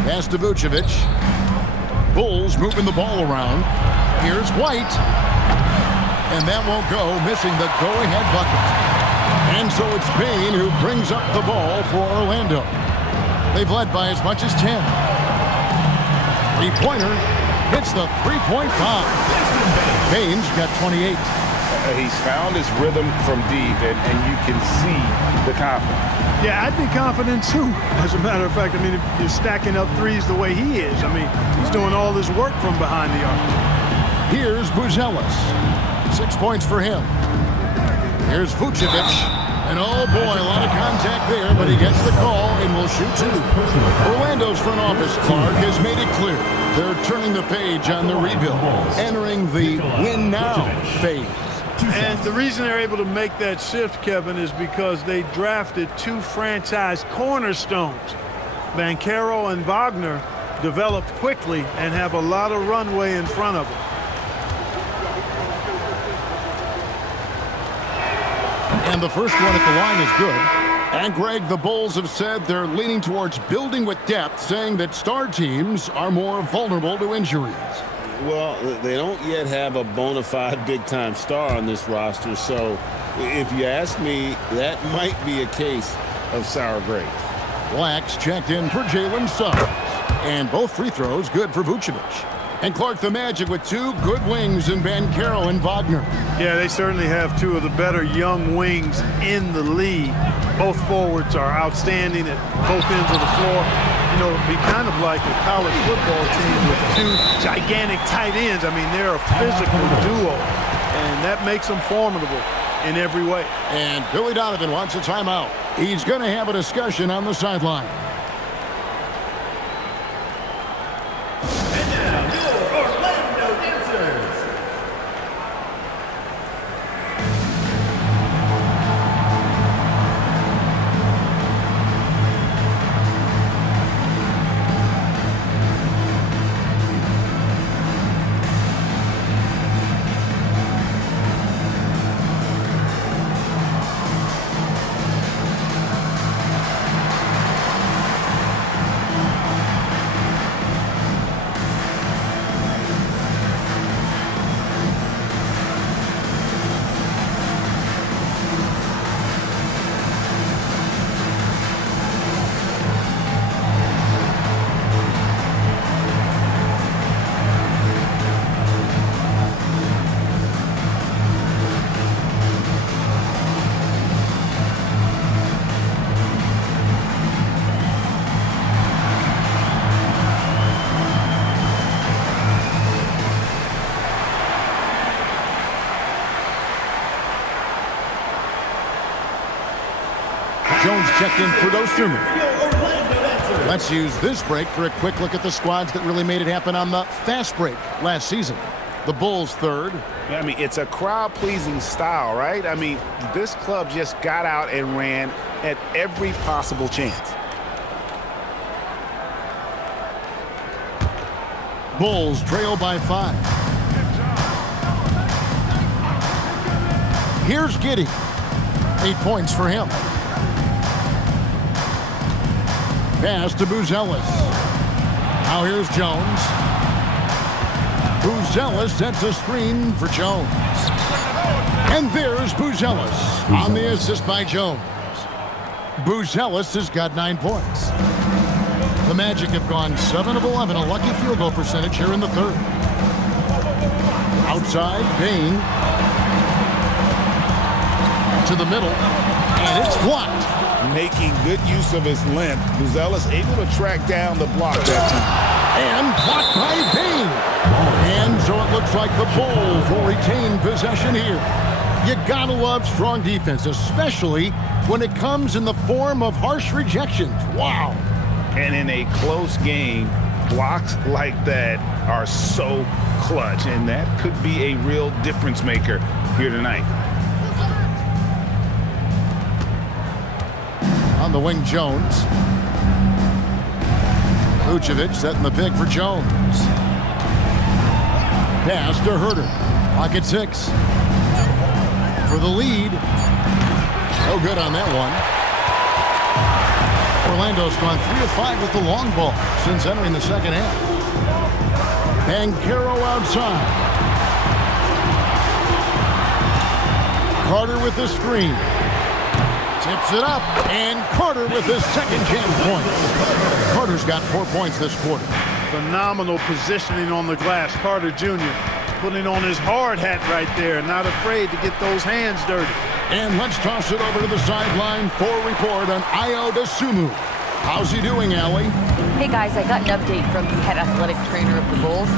Pass to Vucevic. Bulls moving the ball around. Here's White. And that won't go, missing the go-ahead bucket. And so it's Bane who brings up the ball for Orlando. They've led by as much as 10. 3-pointer hits the 3-point bomb. Bane's got 28. He's found his rhythm from deep, and you can see the confidence. Yeah, I'd be confident too. As a matter of fact, I mean, if you're stacking up threes the way he is, I mean, he's doing all this work from behind the arc. Here's Buzelis. 6 points for him. Here's Vucevic. And oh boy, a lot of contact there, but he gets the call and will shoot 2. Orlando's front office, Clark, has made it clear they're turning the page on the rebuild, entering the win now phase. And the reason they're able to make that shift, Kevin, is because they drafted 2 franchise cornerstones. Banchero and Wagner developed quickly and have a lot of runway in front of them. And the first one at the line is good. And, Greg, the Bulls have said they're leaning towards building with depth, saying that star teams are more vulnerable to injuries. Well, they don't yet have a bona fide big-time star on this roster, so if you ask me, that might be a case of sour grapes. Blacks checked in for Jalen Suggs. And both free throws good for Vucevic. And Clark, the Magic with 2 good wings in Banchero and Wagner. Yeah, they certainly have 2 of the better young wings in the league. Both forwards are outstanding at both ends of the floor. You know, it'd be kind of like a college football team with 2 gigantic tight ends. I mean, they're a physical duo, and that makes them formidable in every way. And Billy Donovan wants a timeout. He's going to have a discussion on the sideline. Jones checked in for Dosunmu. Let's use this break for a quick look at the squads that really made it happen on the fast break last season. The Bulls third. I mean, it's a crowd-pleasing style, right? I mean, this club just got out and ran at every possible chance. Bulls trail by 5. Here's Giddey. 8 points for him. Pass to Buzelis. Now here's Jones. Buzelis sets a screen for Jones. And there's Buzelis on the assist by Jones. Buzelis has got 9 points. The Magic have gone 7 of 11, a lucky field goal percentage here in the third. Outside, Bane. To the middle, and it's blocked. Making good use of his length, Buzelis able to track down the block that time. And blocked by Bane. And so it looks like the Bulls will retain possession here. You gotta love strong defense, especially when it comes in the form of harsh rejections. Wow. And in a close game, blocks like that are so clutch, and that could be a real difference maker here tonight. On the wing, Jones. Vucevic setting the pick for Jones. Pass to Herter. Pocket 6. For the lead. No good on that one. Orlando's gone 3 of 5 with the long ball since entering the second half. Banchero outside. Carter with the screen. Tips it up, and Carter with his second chance point. Carter's got 4 points this quarter. Phenomenal positioning on the glass. Carter Jr. putting on his hard hat right there, not afraid to get those hands dirty. And let's toss it over to the sideline for a report on Ayo Dosunmu. How's he doing, Allie? Hey guys, I got an update from the head athletic trainer of the Bulls.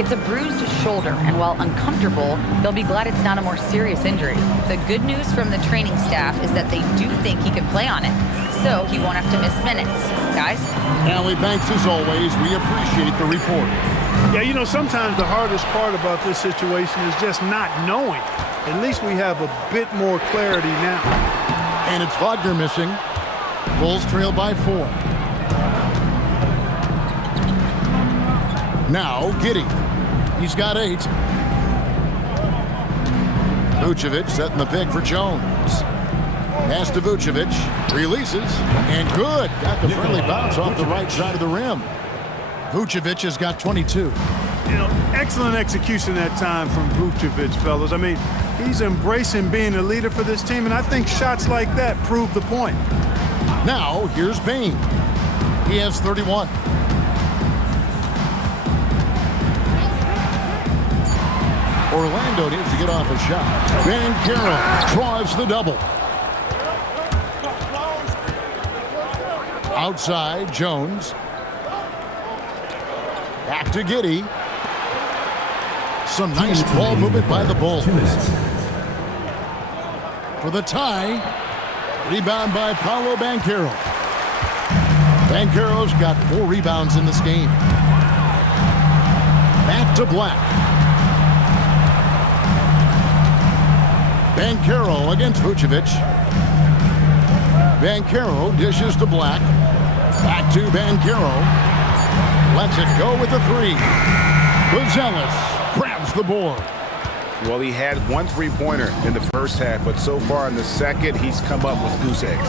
It's a bruised shoulder, and while uncomfortable, they'll be glad it's not a more serious injury. The good news from the training staff is that they do think he can play on it, so he won't have to miss minutes. Guys? Allie, thanks as always. We appreciate the report. Yeah, you know, sometimes the hardest part about this situation is just not knowing. At least we have a bit more clarity now. And it's Wagner missing. Bulls trail by 4. Now Giddey. He's got 8. Vucevic setting the pick for Jones. Pass to Vucevic. Releases. And good. Got the friendly bounce off the right side of the rim. Vucevic has got 22. You know, excellent execution that time from Vucevic, fellas. I mean, he's embracing being a leader for this team, and I think shots like that prove the point. Now, here's Bane. He has 31. Orlando needs to get off a shot. Banchero draws the double. Outside, Jones. Back to Giddey. Some nice ball movement by the Bulls. For the tie, rebound by Paolo Banchero. Banchero's got 4 rebounds in this game. Back to Black. Banchero against Vucevic. Banchero dishes to Black. Back to Banchero. Lets it go with a 3. Buzelis grabs the board. Well, he had 1 3-pointer in the first half, but so far in the second, he's come up with goose eggs.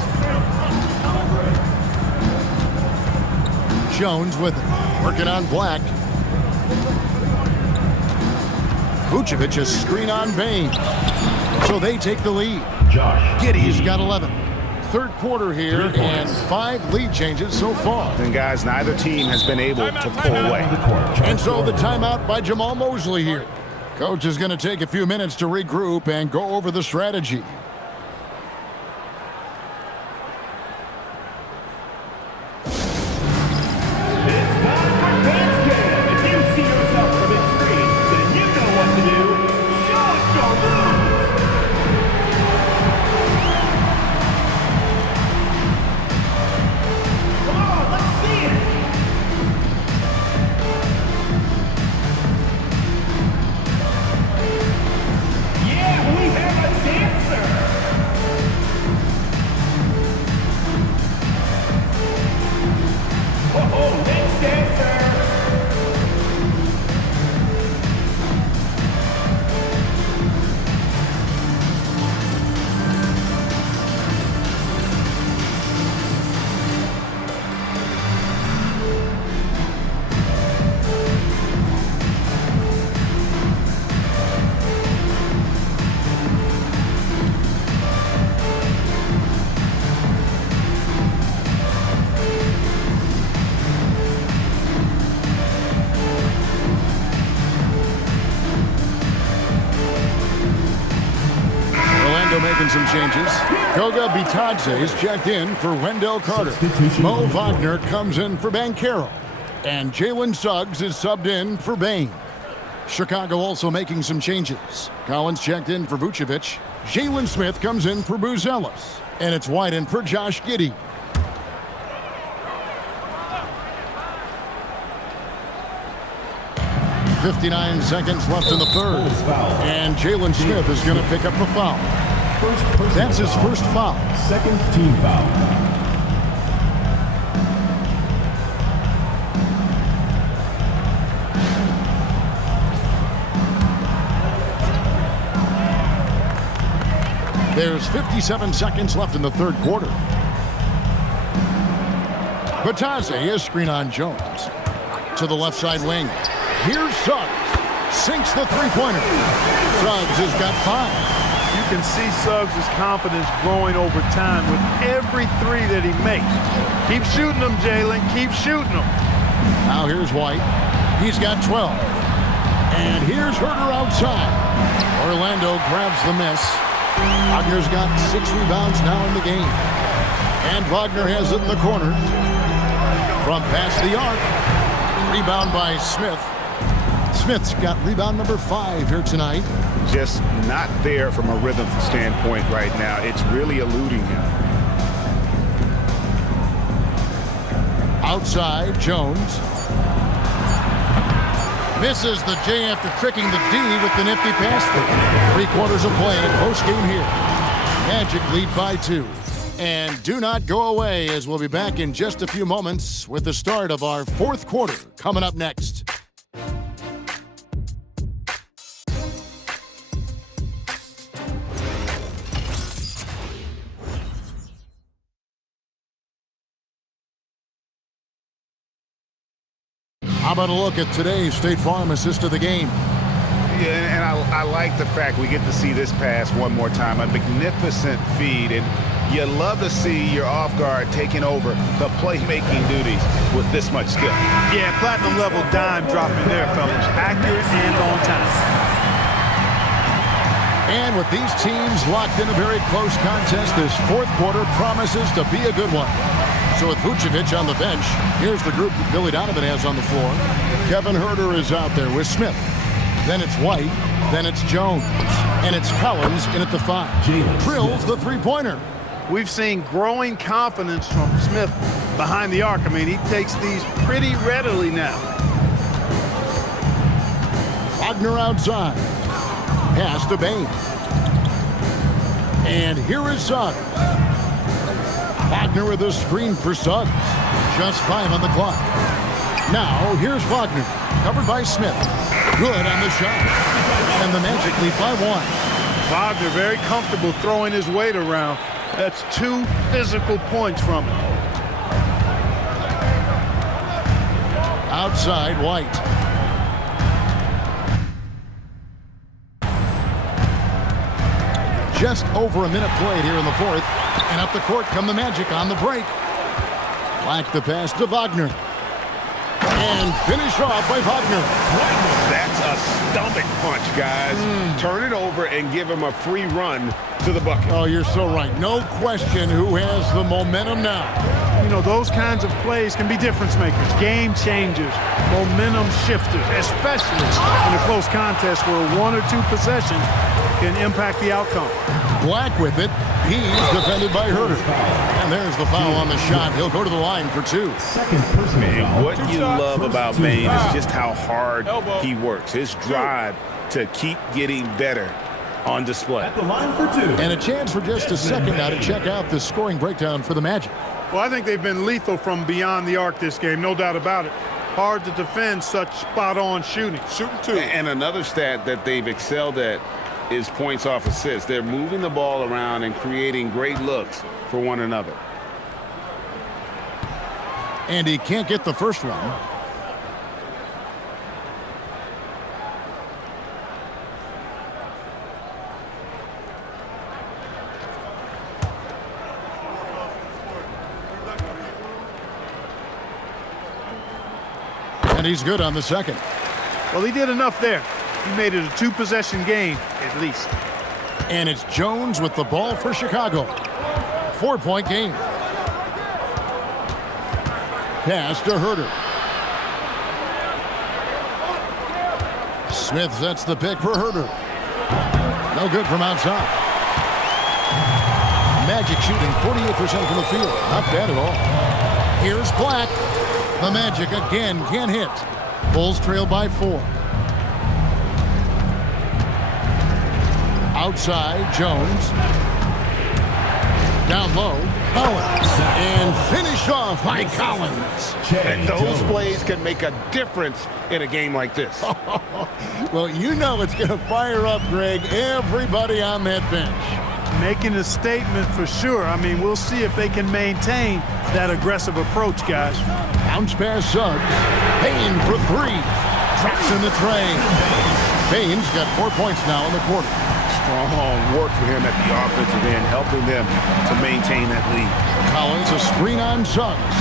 Jones with it, working on Black. Vucevic a screen on Bane. So they take the lead. Giddey's got 11. Third quarter here and 5 lead changes so far. And guys, neither team has been able to pull away. And so the timeout by Jamal Mosley here. Coach is going to take a few minutes to regroup and go over the strategy. Making some changes. Goga Bitadze is checked in for Wendell Carter. Mo Wagner comes in for Banchero. And Jalen Suggs is subbed in for Bane. Chicago also making some changes. Collins checked in for Vucevic. Jalen Smith comes in for Buzelis. And it's White in for Josh Giddey. .59 seconds left in the third. And Jalen Smith is going to pick up the foul. That's his first foul. Second team foul. There's 57 seconds left in the third quarter. Bitadze is screen on Jones. To the left side wing. Here's Suggs. Sinks the three-pointer. Suggs has got 5. You can see Suggs' confidence growing over time with every 3 that he makes. Keep shooting them, Jalen. Keep shooting them. Now here's White. He's got 12. And here's Herter outside. Orlando grabs the miss. Wagner's got 6 rebounds now in the game. And Wagner has it in the corner. From past the arc. Rebound by Smith. Smith's got rebound number 5 here tonight. Just not there from a rhythm standpoint right now. It's really eluding him. Outside, Jones. Misses the J after tricking the D with the nifty pass through. 3 quarters of play in a close game here. Magic lead by 2. And do not go away, as we'll be back in just a few moments with the start of our 4th quarter coming up next. How about a look at today's State Farm assist of the game? Yeah, and I like the fact we get to see this pass one more time. A magnificent feed, and you love to see your off guard taking over the playmaking duties with this much skill. Yeah, platinum level dime dropping there, fellas. Accurate and on time. And with these teams locked in a very close contest, this 4th quarter promises to be a good one. So with Vucevic on the bench, here's the group that Billy Donovan has on the floor. Kevin Huerter is out there with Smith. Then it's White. Then it's Jones. And it's Collins in at the 5. Drills the three-pointer. We've seen growing confidence from Smith behind the arc. I mean, he takes these pretty readily now. Wagner outside. Pass to Bane. And here is Suggs. Wagner with a screen for Suggs. Just 5 on the clock. Now, here's Wagner. Covered by Smith. Good on the shot. And the Magic lead by 1. Wagner very comfortable throwing his weight around. That's 2 physical points from him. Outside, White. Just over a minute played here in the 4th. And up the court come the Magic on the break. Black the pass to Wagner. And finish off by Wagner. That's a stomach punch, guys. Turn it over and give him a free run to the bucket. Oh, you're so right. No question who has the momentum now. You know, those kinds of plays can be difference makers, game changers, momentum shifters, especially in a close contest where 1 or 2 possessions can impact the outcome. Black with it. He's defended by Huerter. And there's the foul on the shot. He'll go to the line for 2. Man, what you love about Bane is just how hard he works. His drive to keep getting better on display. At the line for 2. And a chance for just a second now to check out the scoring breakdown for the Magic. Well, I think they've been lethal from beyond the arc this game, no doubt about it. Hard to defend such spot-on shooting. Shooting 2. And another stat that they've excelled at is points off assists. They're moving the ball around and creating great looks for one another. And he can't get the first one. And he's good on the second. Well, he did enough there. He made it a 2-possession game, at least. And it's Jones with the ball for Chicago. 4-point game. Pass to Huerter. Smith sets the pick for Huerter. No good from outside. Magic shooting 48% from the field. Not bad at all. Here's Black. The Magic again can't hit. Bulls trail by 4. Outside, Jones. Down low, Collins. And finished off by Collins. And those plays can make a difference in a game like this. Well, you know it's going to fire up, Greg, everybody on that bench. Making a statement for sure. I mean, we'll see if they can maintain that aggressive approach, guys. Bounce pass Suggs. Payne for 3. Drops in the tray. Payne's got 4 points now in the quarter. Strong work for him at the offensive end, helping them to maintain that lead. Collins, a screen on Suggs.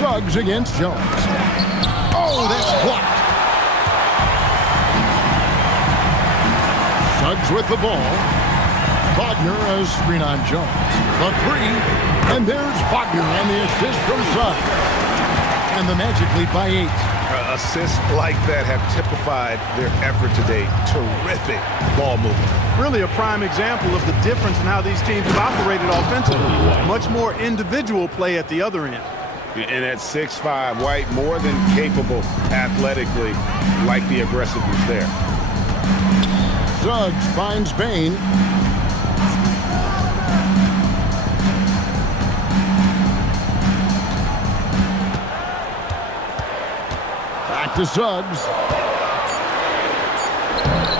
Suggs against Jones. Oh, that's blocked. Suggs with the ball. Wagner, a screen on Jones. The 3, and there's Wagner on the assist from Suggs. And the Magic lead by 8. Assists like that have typified their effort today. Terrific ball movement. Really a prime example of the difference in how these teams have operated offensively. Much more individual play at the other end. And at 6'5", White more than capable athletically, like the aggressiveness there. Suggs finds Bain. Back to Suggs.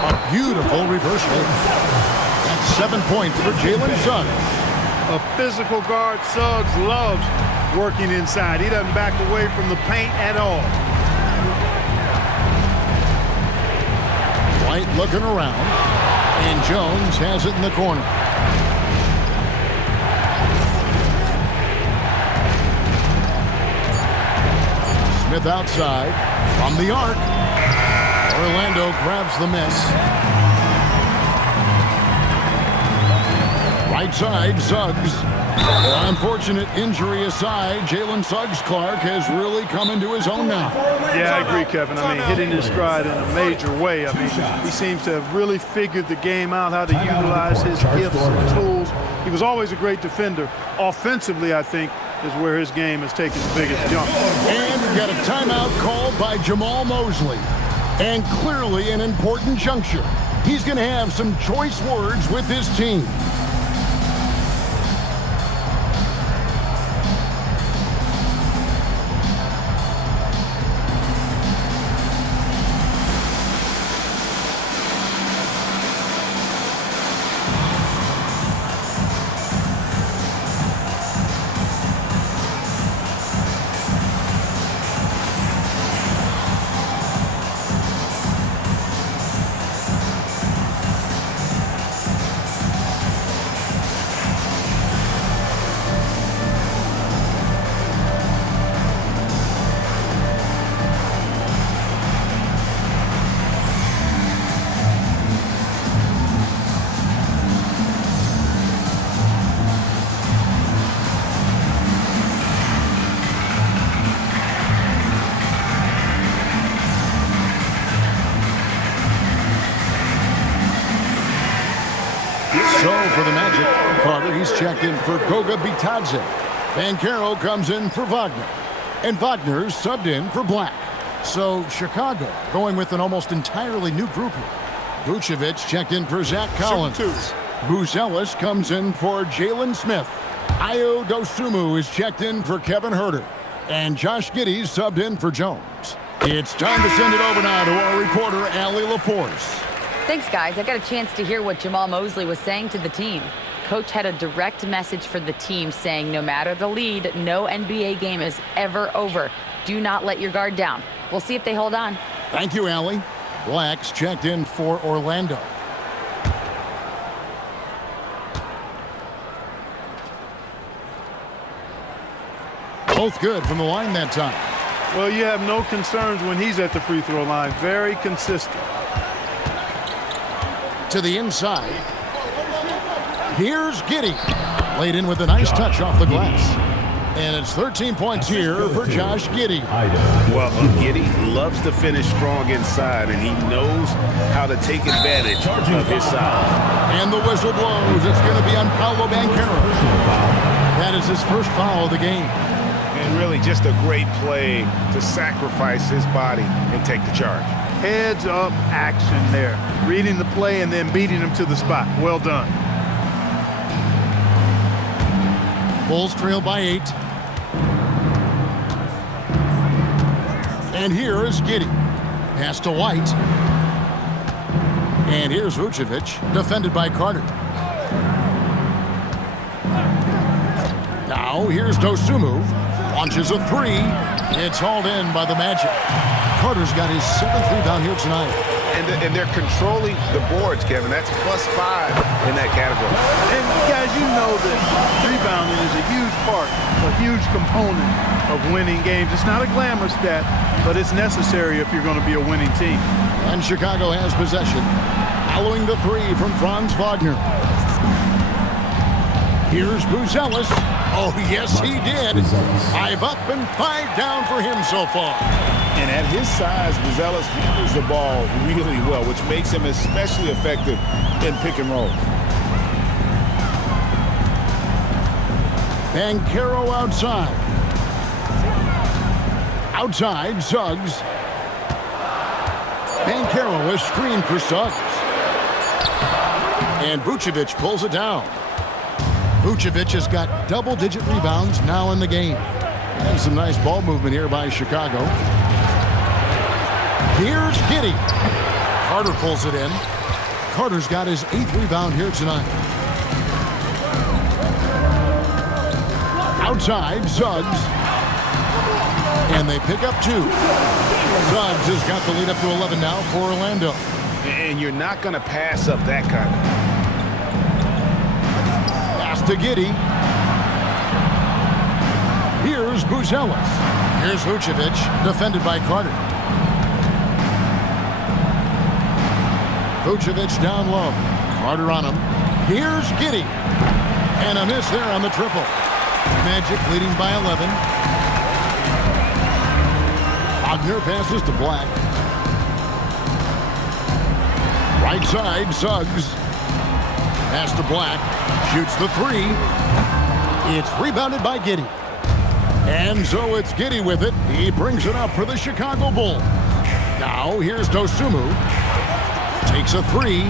A beautiful reversal. That's 7 points for Jalen Suggs. A physical guard Suggs loves working inside. He doesn't back away from the paint at all. White looking around, and Jones has it in the corner. Smith outside, from the arc. Orlando grabs the miss. Right side, Suggs. Unfortunate injury aside, Jalen Suggs Clark has really come into his own now. Yeah, I agree, Kevin. I mean, hitting his stride in a major way. I mean, he seems to have really figured the game out, how to utilize his gifts and tools. He was always a great defender. Offensively, I think, is where his game has taken the biggest jump. And we've got a timeout called by Jamal Mosley. And clearly an important juncture. He's going to have some choice words with his team. So for the Magic, Carter, he's checked in for Goga Bitadze. Banchero comes in for Wagner. And Wagner's subbed in for Black. So Chicago going with an almost entirely new group here. Vucevic checked in for Zach Collins. Buzelis comes in for Jalen Smith. Ayo Dosunmu is checked in for Kevin Huerter. And Josh Giddey subbed in for Jones. It's time to send it over now to our reporter, Allie LaForce. Thanks, guys. I got a chance to hear what Jamal Mosley was saying to the team. Coach had a direct message for the team saying no matter the lead, no NBA game is ever over. Do not let your guard down. We'll see if they hold on. Thank you, Allie. Black's checked in for Orlando. Both good from the line that time. Well, you have no concerns when he's at the free throw line. Very consistent. To the inside. Here's Giddey. Laid in with a nice touch off the glass. And it's 13 points here for Josh Giddey. Well, Giddey loves to finish strong inside, and he knows how to take advantage of his size. And the whistle blows. It's going to be on Paolo Banchero. That is his first foul of the game. And really just a great play to sacrifice his body and take the charge. Heads up action there. Reading the play and then beating him to the spot. Well done. Bulls trail by 8. And here is Giddey. Pass to White. And here's Vucevic, defended by Carter. Now here's Dosunmu. Launches a three. It's hauled in by the Magic. Carter's got his 7th rebound here tonight. And they're controlling the boards, Kevin. That's +5 in that category. And guys, you know that rebounding is a huge part, a huge component of winning games. It's not a glamour stat, but it's necessary if you're going to be a winning team. And Chicago has possession. Following the three from Franz Wagner. Here's Buzelis. Oh, yes, he did. 5 up and 5 down for him so far. And at his size, Buzelis handles the ball really well, which makes him especially effective in pick and roll. Banchero outside. Outside, Suggs. Banchero is screened for Suggs. And Vucevic pulls it down. Vucevic has got double-digit rebounds now in the game. And some nice ball movement here by Chicago. Here's Giddey. Carter pulls it in. Carter's got his 8th rebound here tonight. Outside, Suggs. And they pick up 2. Suggs has got the lead up to 11 now for Orlando. And you're not going to pass up that kind of. Pass to Giddey. Here's Buzelis. Here's Vucevic, defended by Carter. Vucevic down low. Carter on him. Here's Giddey. And a miss there on the triple. Magic leading by 11. Wagner passes to Black. Right side, Suggs. Pass to Black. Shoots the 3. It's rebounded by Giddey. And so it's Giddey with it. He brings it up for the Chicago Bulls. Now here's Dosunmu. Takes a 3.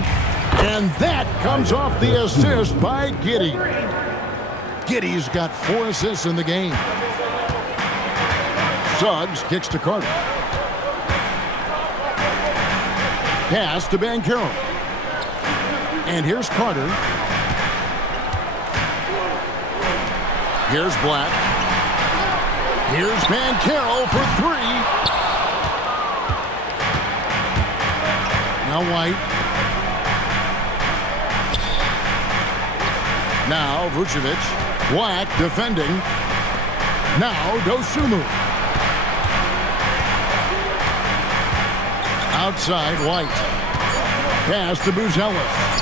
And that comes off the assist by Giddey. Giddey's got 4 assists in the game. Suggs kicks to Carter. Pass to Banchero. And here's Carter. Here's Black. Here's Banchero for 3. Now White. Now Vucevic. Black defending. Now Dosunmu. Outside, White. Pass to Buzelis.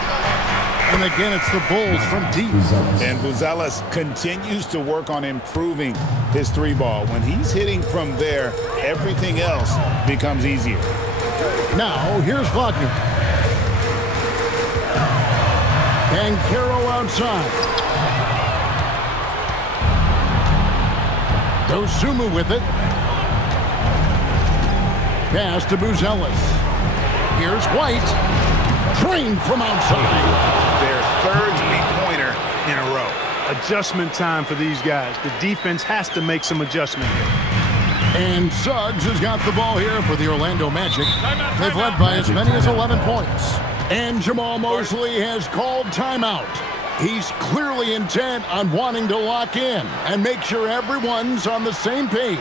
And again, it's the Bulls from deep. And Buzelis continues to work on improving his 3-ball. When he's hitting from there, everything else becomes easier. Now, here's Wagner. Banchero outside. Dosunmu with it. Pass to Buzelis. Here's White. Trained from outside. Their 3rd 3-pointer in a row. Adjustment time for these guys. The defense has to make some adjustment here. And Suggs has got the ball here for the Orlando Magic. They've led by as many as 11 points. And Jamal Mosley has called timeout. He's clearly intent on wanting to lock in and make sure everyone's on the same page.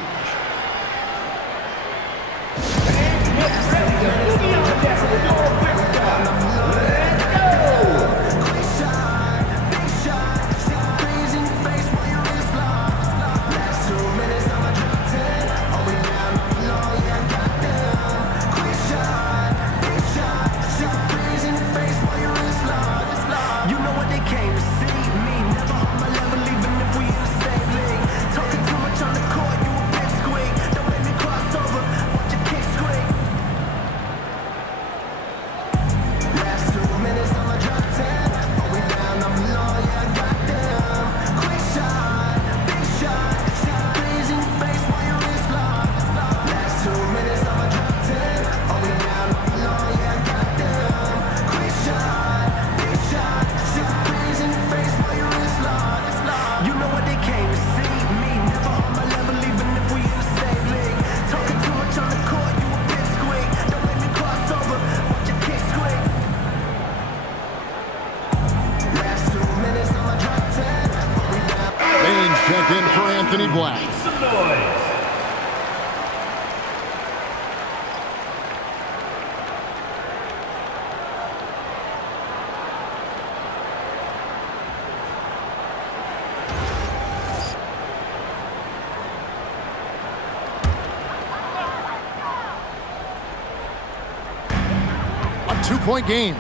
Checked in for Anthony Black. A 2-point game.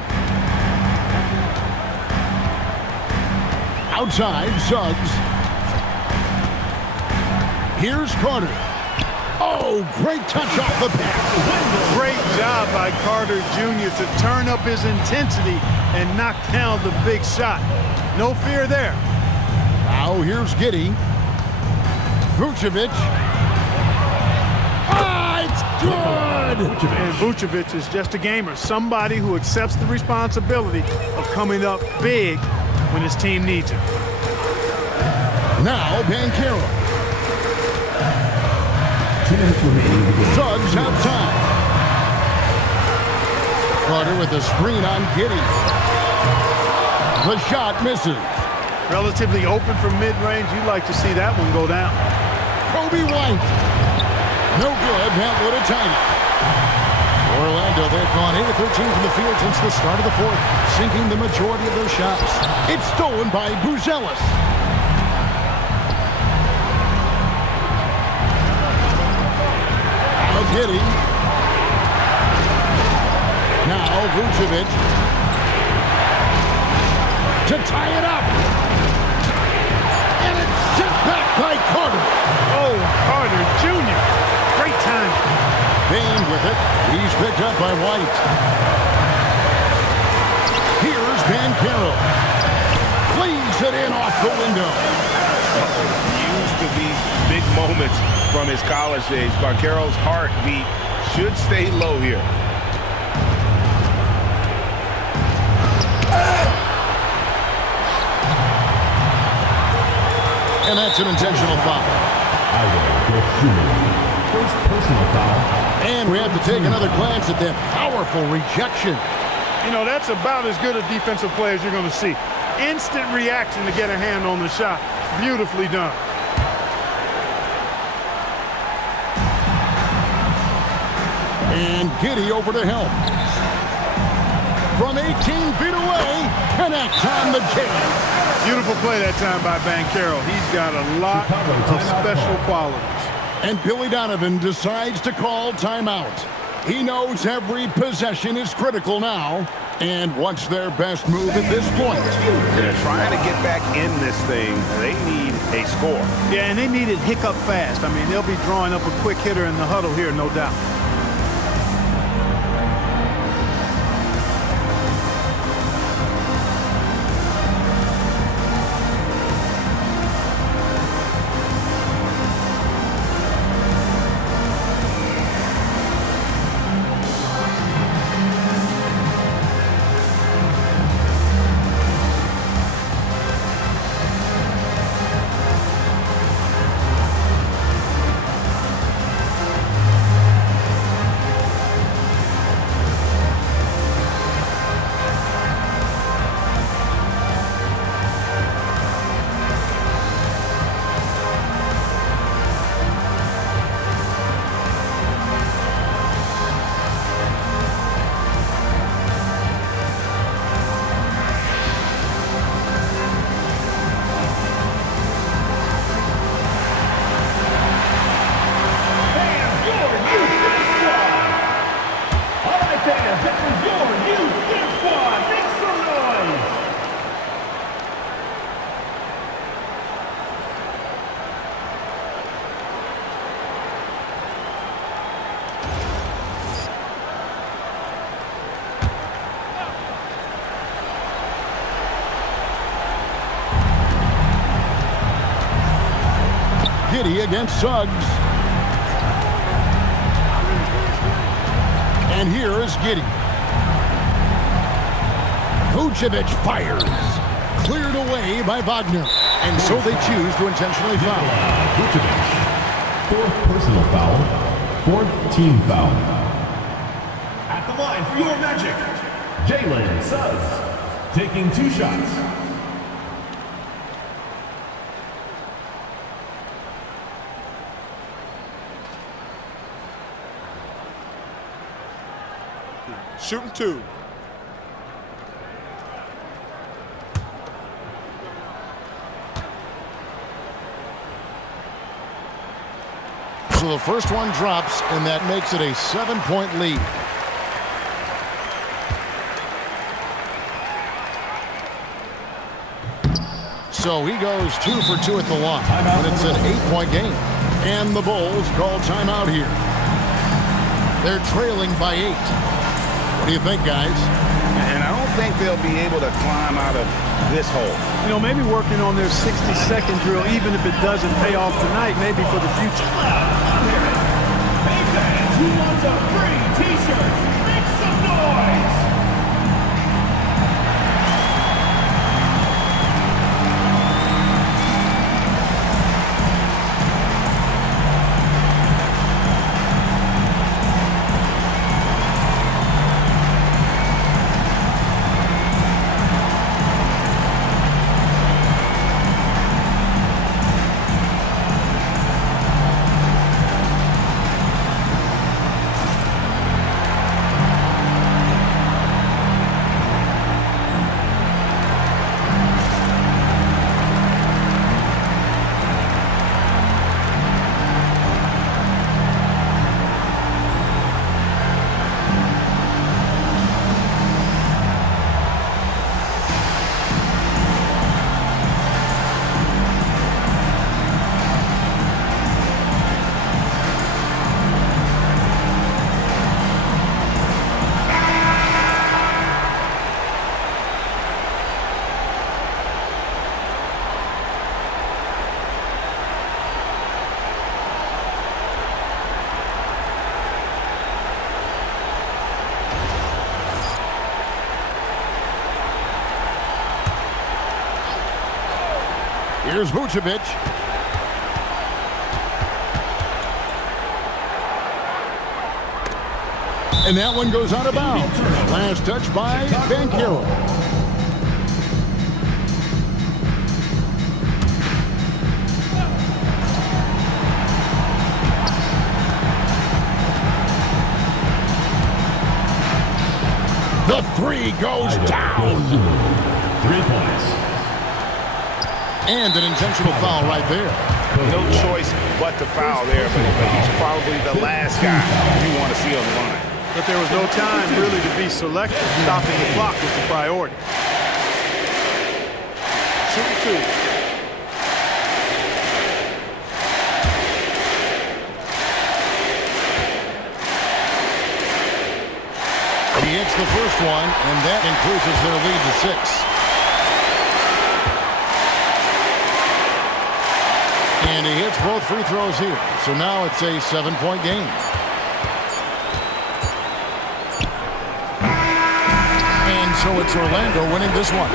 Outside, Suggs. Here's Carter. Oh, great touch off the pass. Great job by Carter Jr. to turn up his intensity and knock down the big shot. No fear there. Now here's Giddey. Vucevic. Good! And Vucevic is just a gamer, somebody who accepts the responsibility of coming up big when his team needs him. Now Banchero. 2 minutes remaining. Suggs have time. Carter with a screen on Giddey. The shot misses. Relatively open from mid-range. You'd like to see that one go down. Kobe White. No good. That would have tied it. Orlando, they've gone 8 of 13 from the field since the start of the fourth, sinking the majority of their shots. It's stolen by Buzelis. Now Giddey. Now Vucevic. To tie it up. And it's sent back by Carter. Oh, Carter Jr. Great time. Bain with it. He's picked up by White. Here's Banchero. Flees it in off the window. Used to these big moments from his college days. Banchero's heartbeat should stay low here. And that's an intentional foul. First personal foul. And we have to take another glance at that powerful rejection. You know, that's about as good a defensive play as you're going to see. Instant reaction to get a hand on the shot. Beautifully done. And Giddey over to help. From 18 feet away, connects on the jam. Beautiful play that time by Banchero. He's got a lot of special qualities. And Billy Donovan decides to call timeout. He knows every possession is critical now. And what's their best move at this point? They're trying to get back in this thing. They need a score. Yeah, and they need it hiccup fast. I mean, they'll be drawing up a quick hitter in the huddle here, no doubt. Giddey against Suggs. And here is Giddey. Vucevic fires. Cleared away by Wagner. And so they choose to intentionally foul. Vucevic. Fourth personal foul. Fourth team foul. At the line for your Magic, Jalen Suggs, taking 2 shots. Shooting 2. So the first one drops, and that makes it a 7-point lead. So he goes 2 for 2 at the line, and it's an 8-point game. And the Bulls call timeout here. They're trailing by 8. What do you think, guys? And I don't think they'll be able to climb out of this hole. You know, maybe working on their 60-second drill, even if it doesn't pay off tonight, maybe for the future. Who wants a free t-shirt? Make some noise! Here's Vucevic. And that one goes out of bounds. Last touch by Banchero. The three goes down. 3 points. And an intentional foul right there. No choice but to foul there, but he's probably the last guy you want to see on the line. But there was no time really to be selective. Stopping the clock was the priority. Shooting 2. He hits the first one, and that increases their lead to 6. And he hits both free throws here. So now it's a 7-point game. And so it's Orlando winning this one.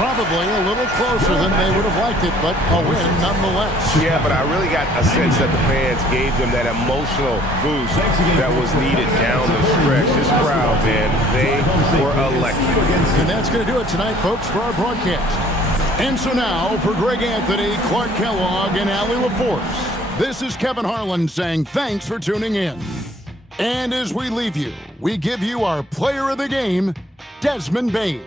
Probably a little closer than they would have liked it, but a win nonetheless. Yeah, but I really got a sense that the fans gave them that emotional boost that was needed down the stretch. This crowd, man, they were electric. And that's going to do it tonight, folks, for our broadcast. And so now, for Greg Anthony, Clark Kellogg, and Allie LaForce, this is Kevin Harlan saying thanks for tuning in. And as we leave you, we give you our player of the game, Desmond Bane.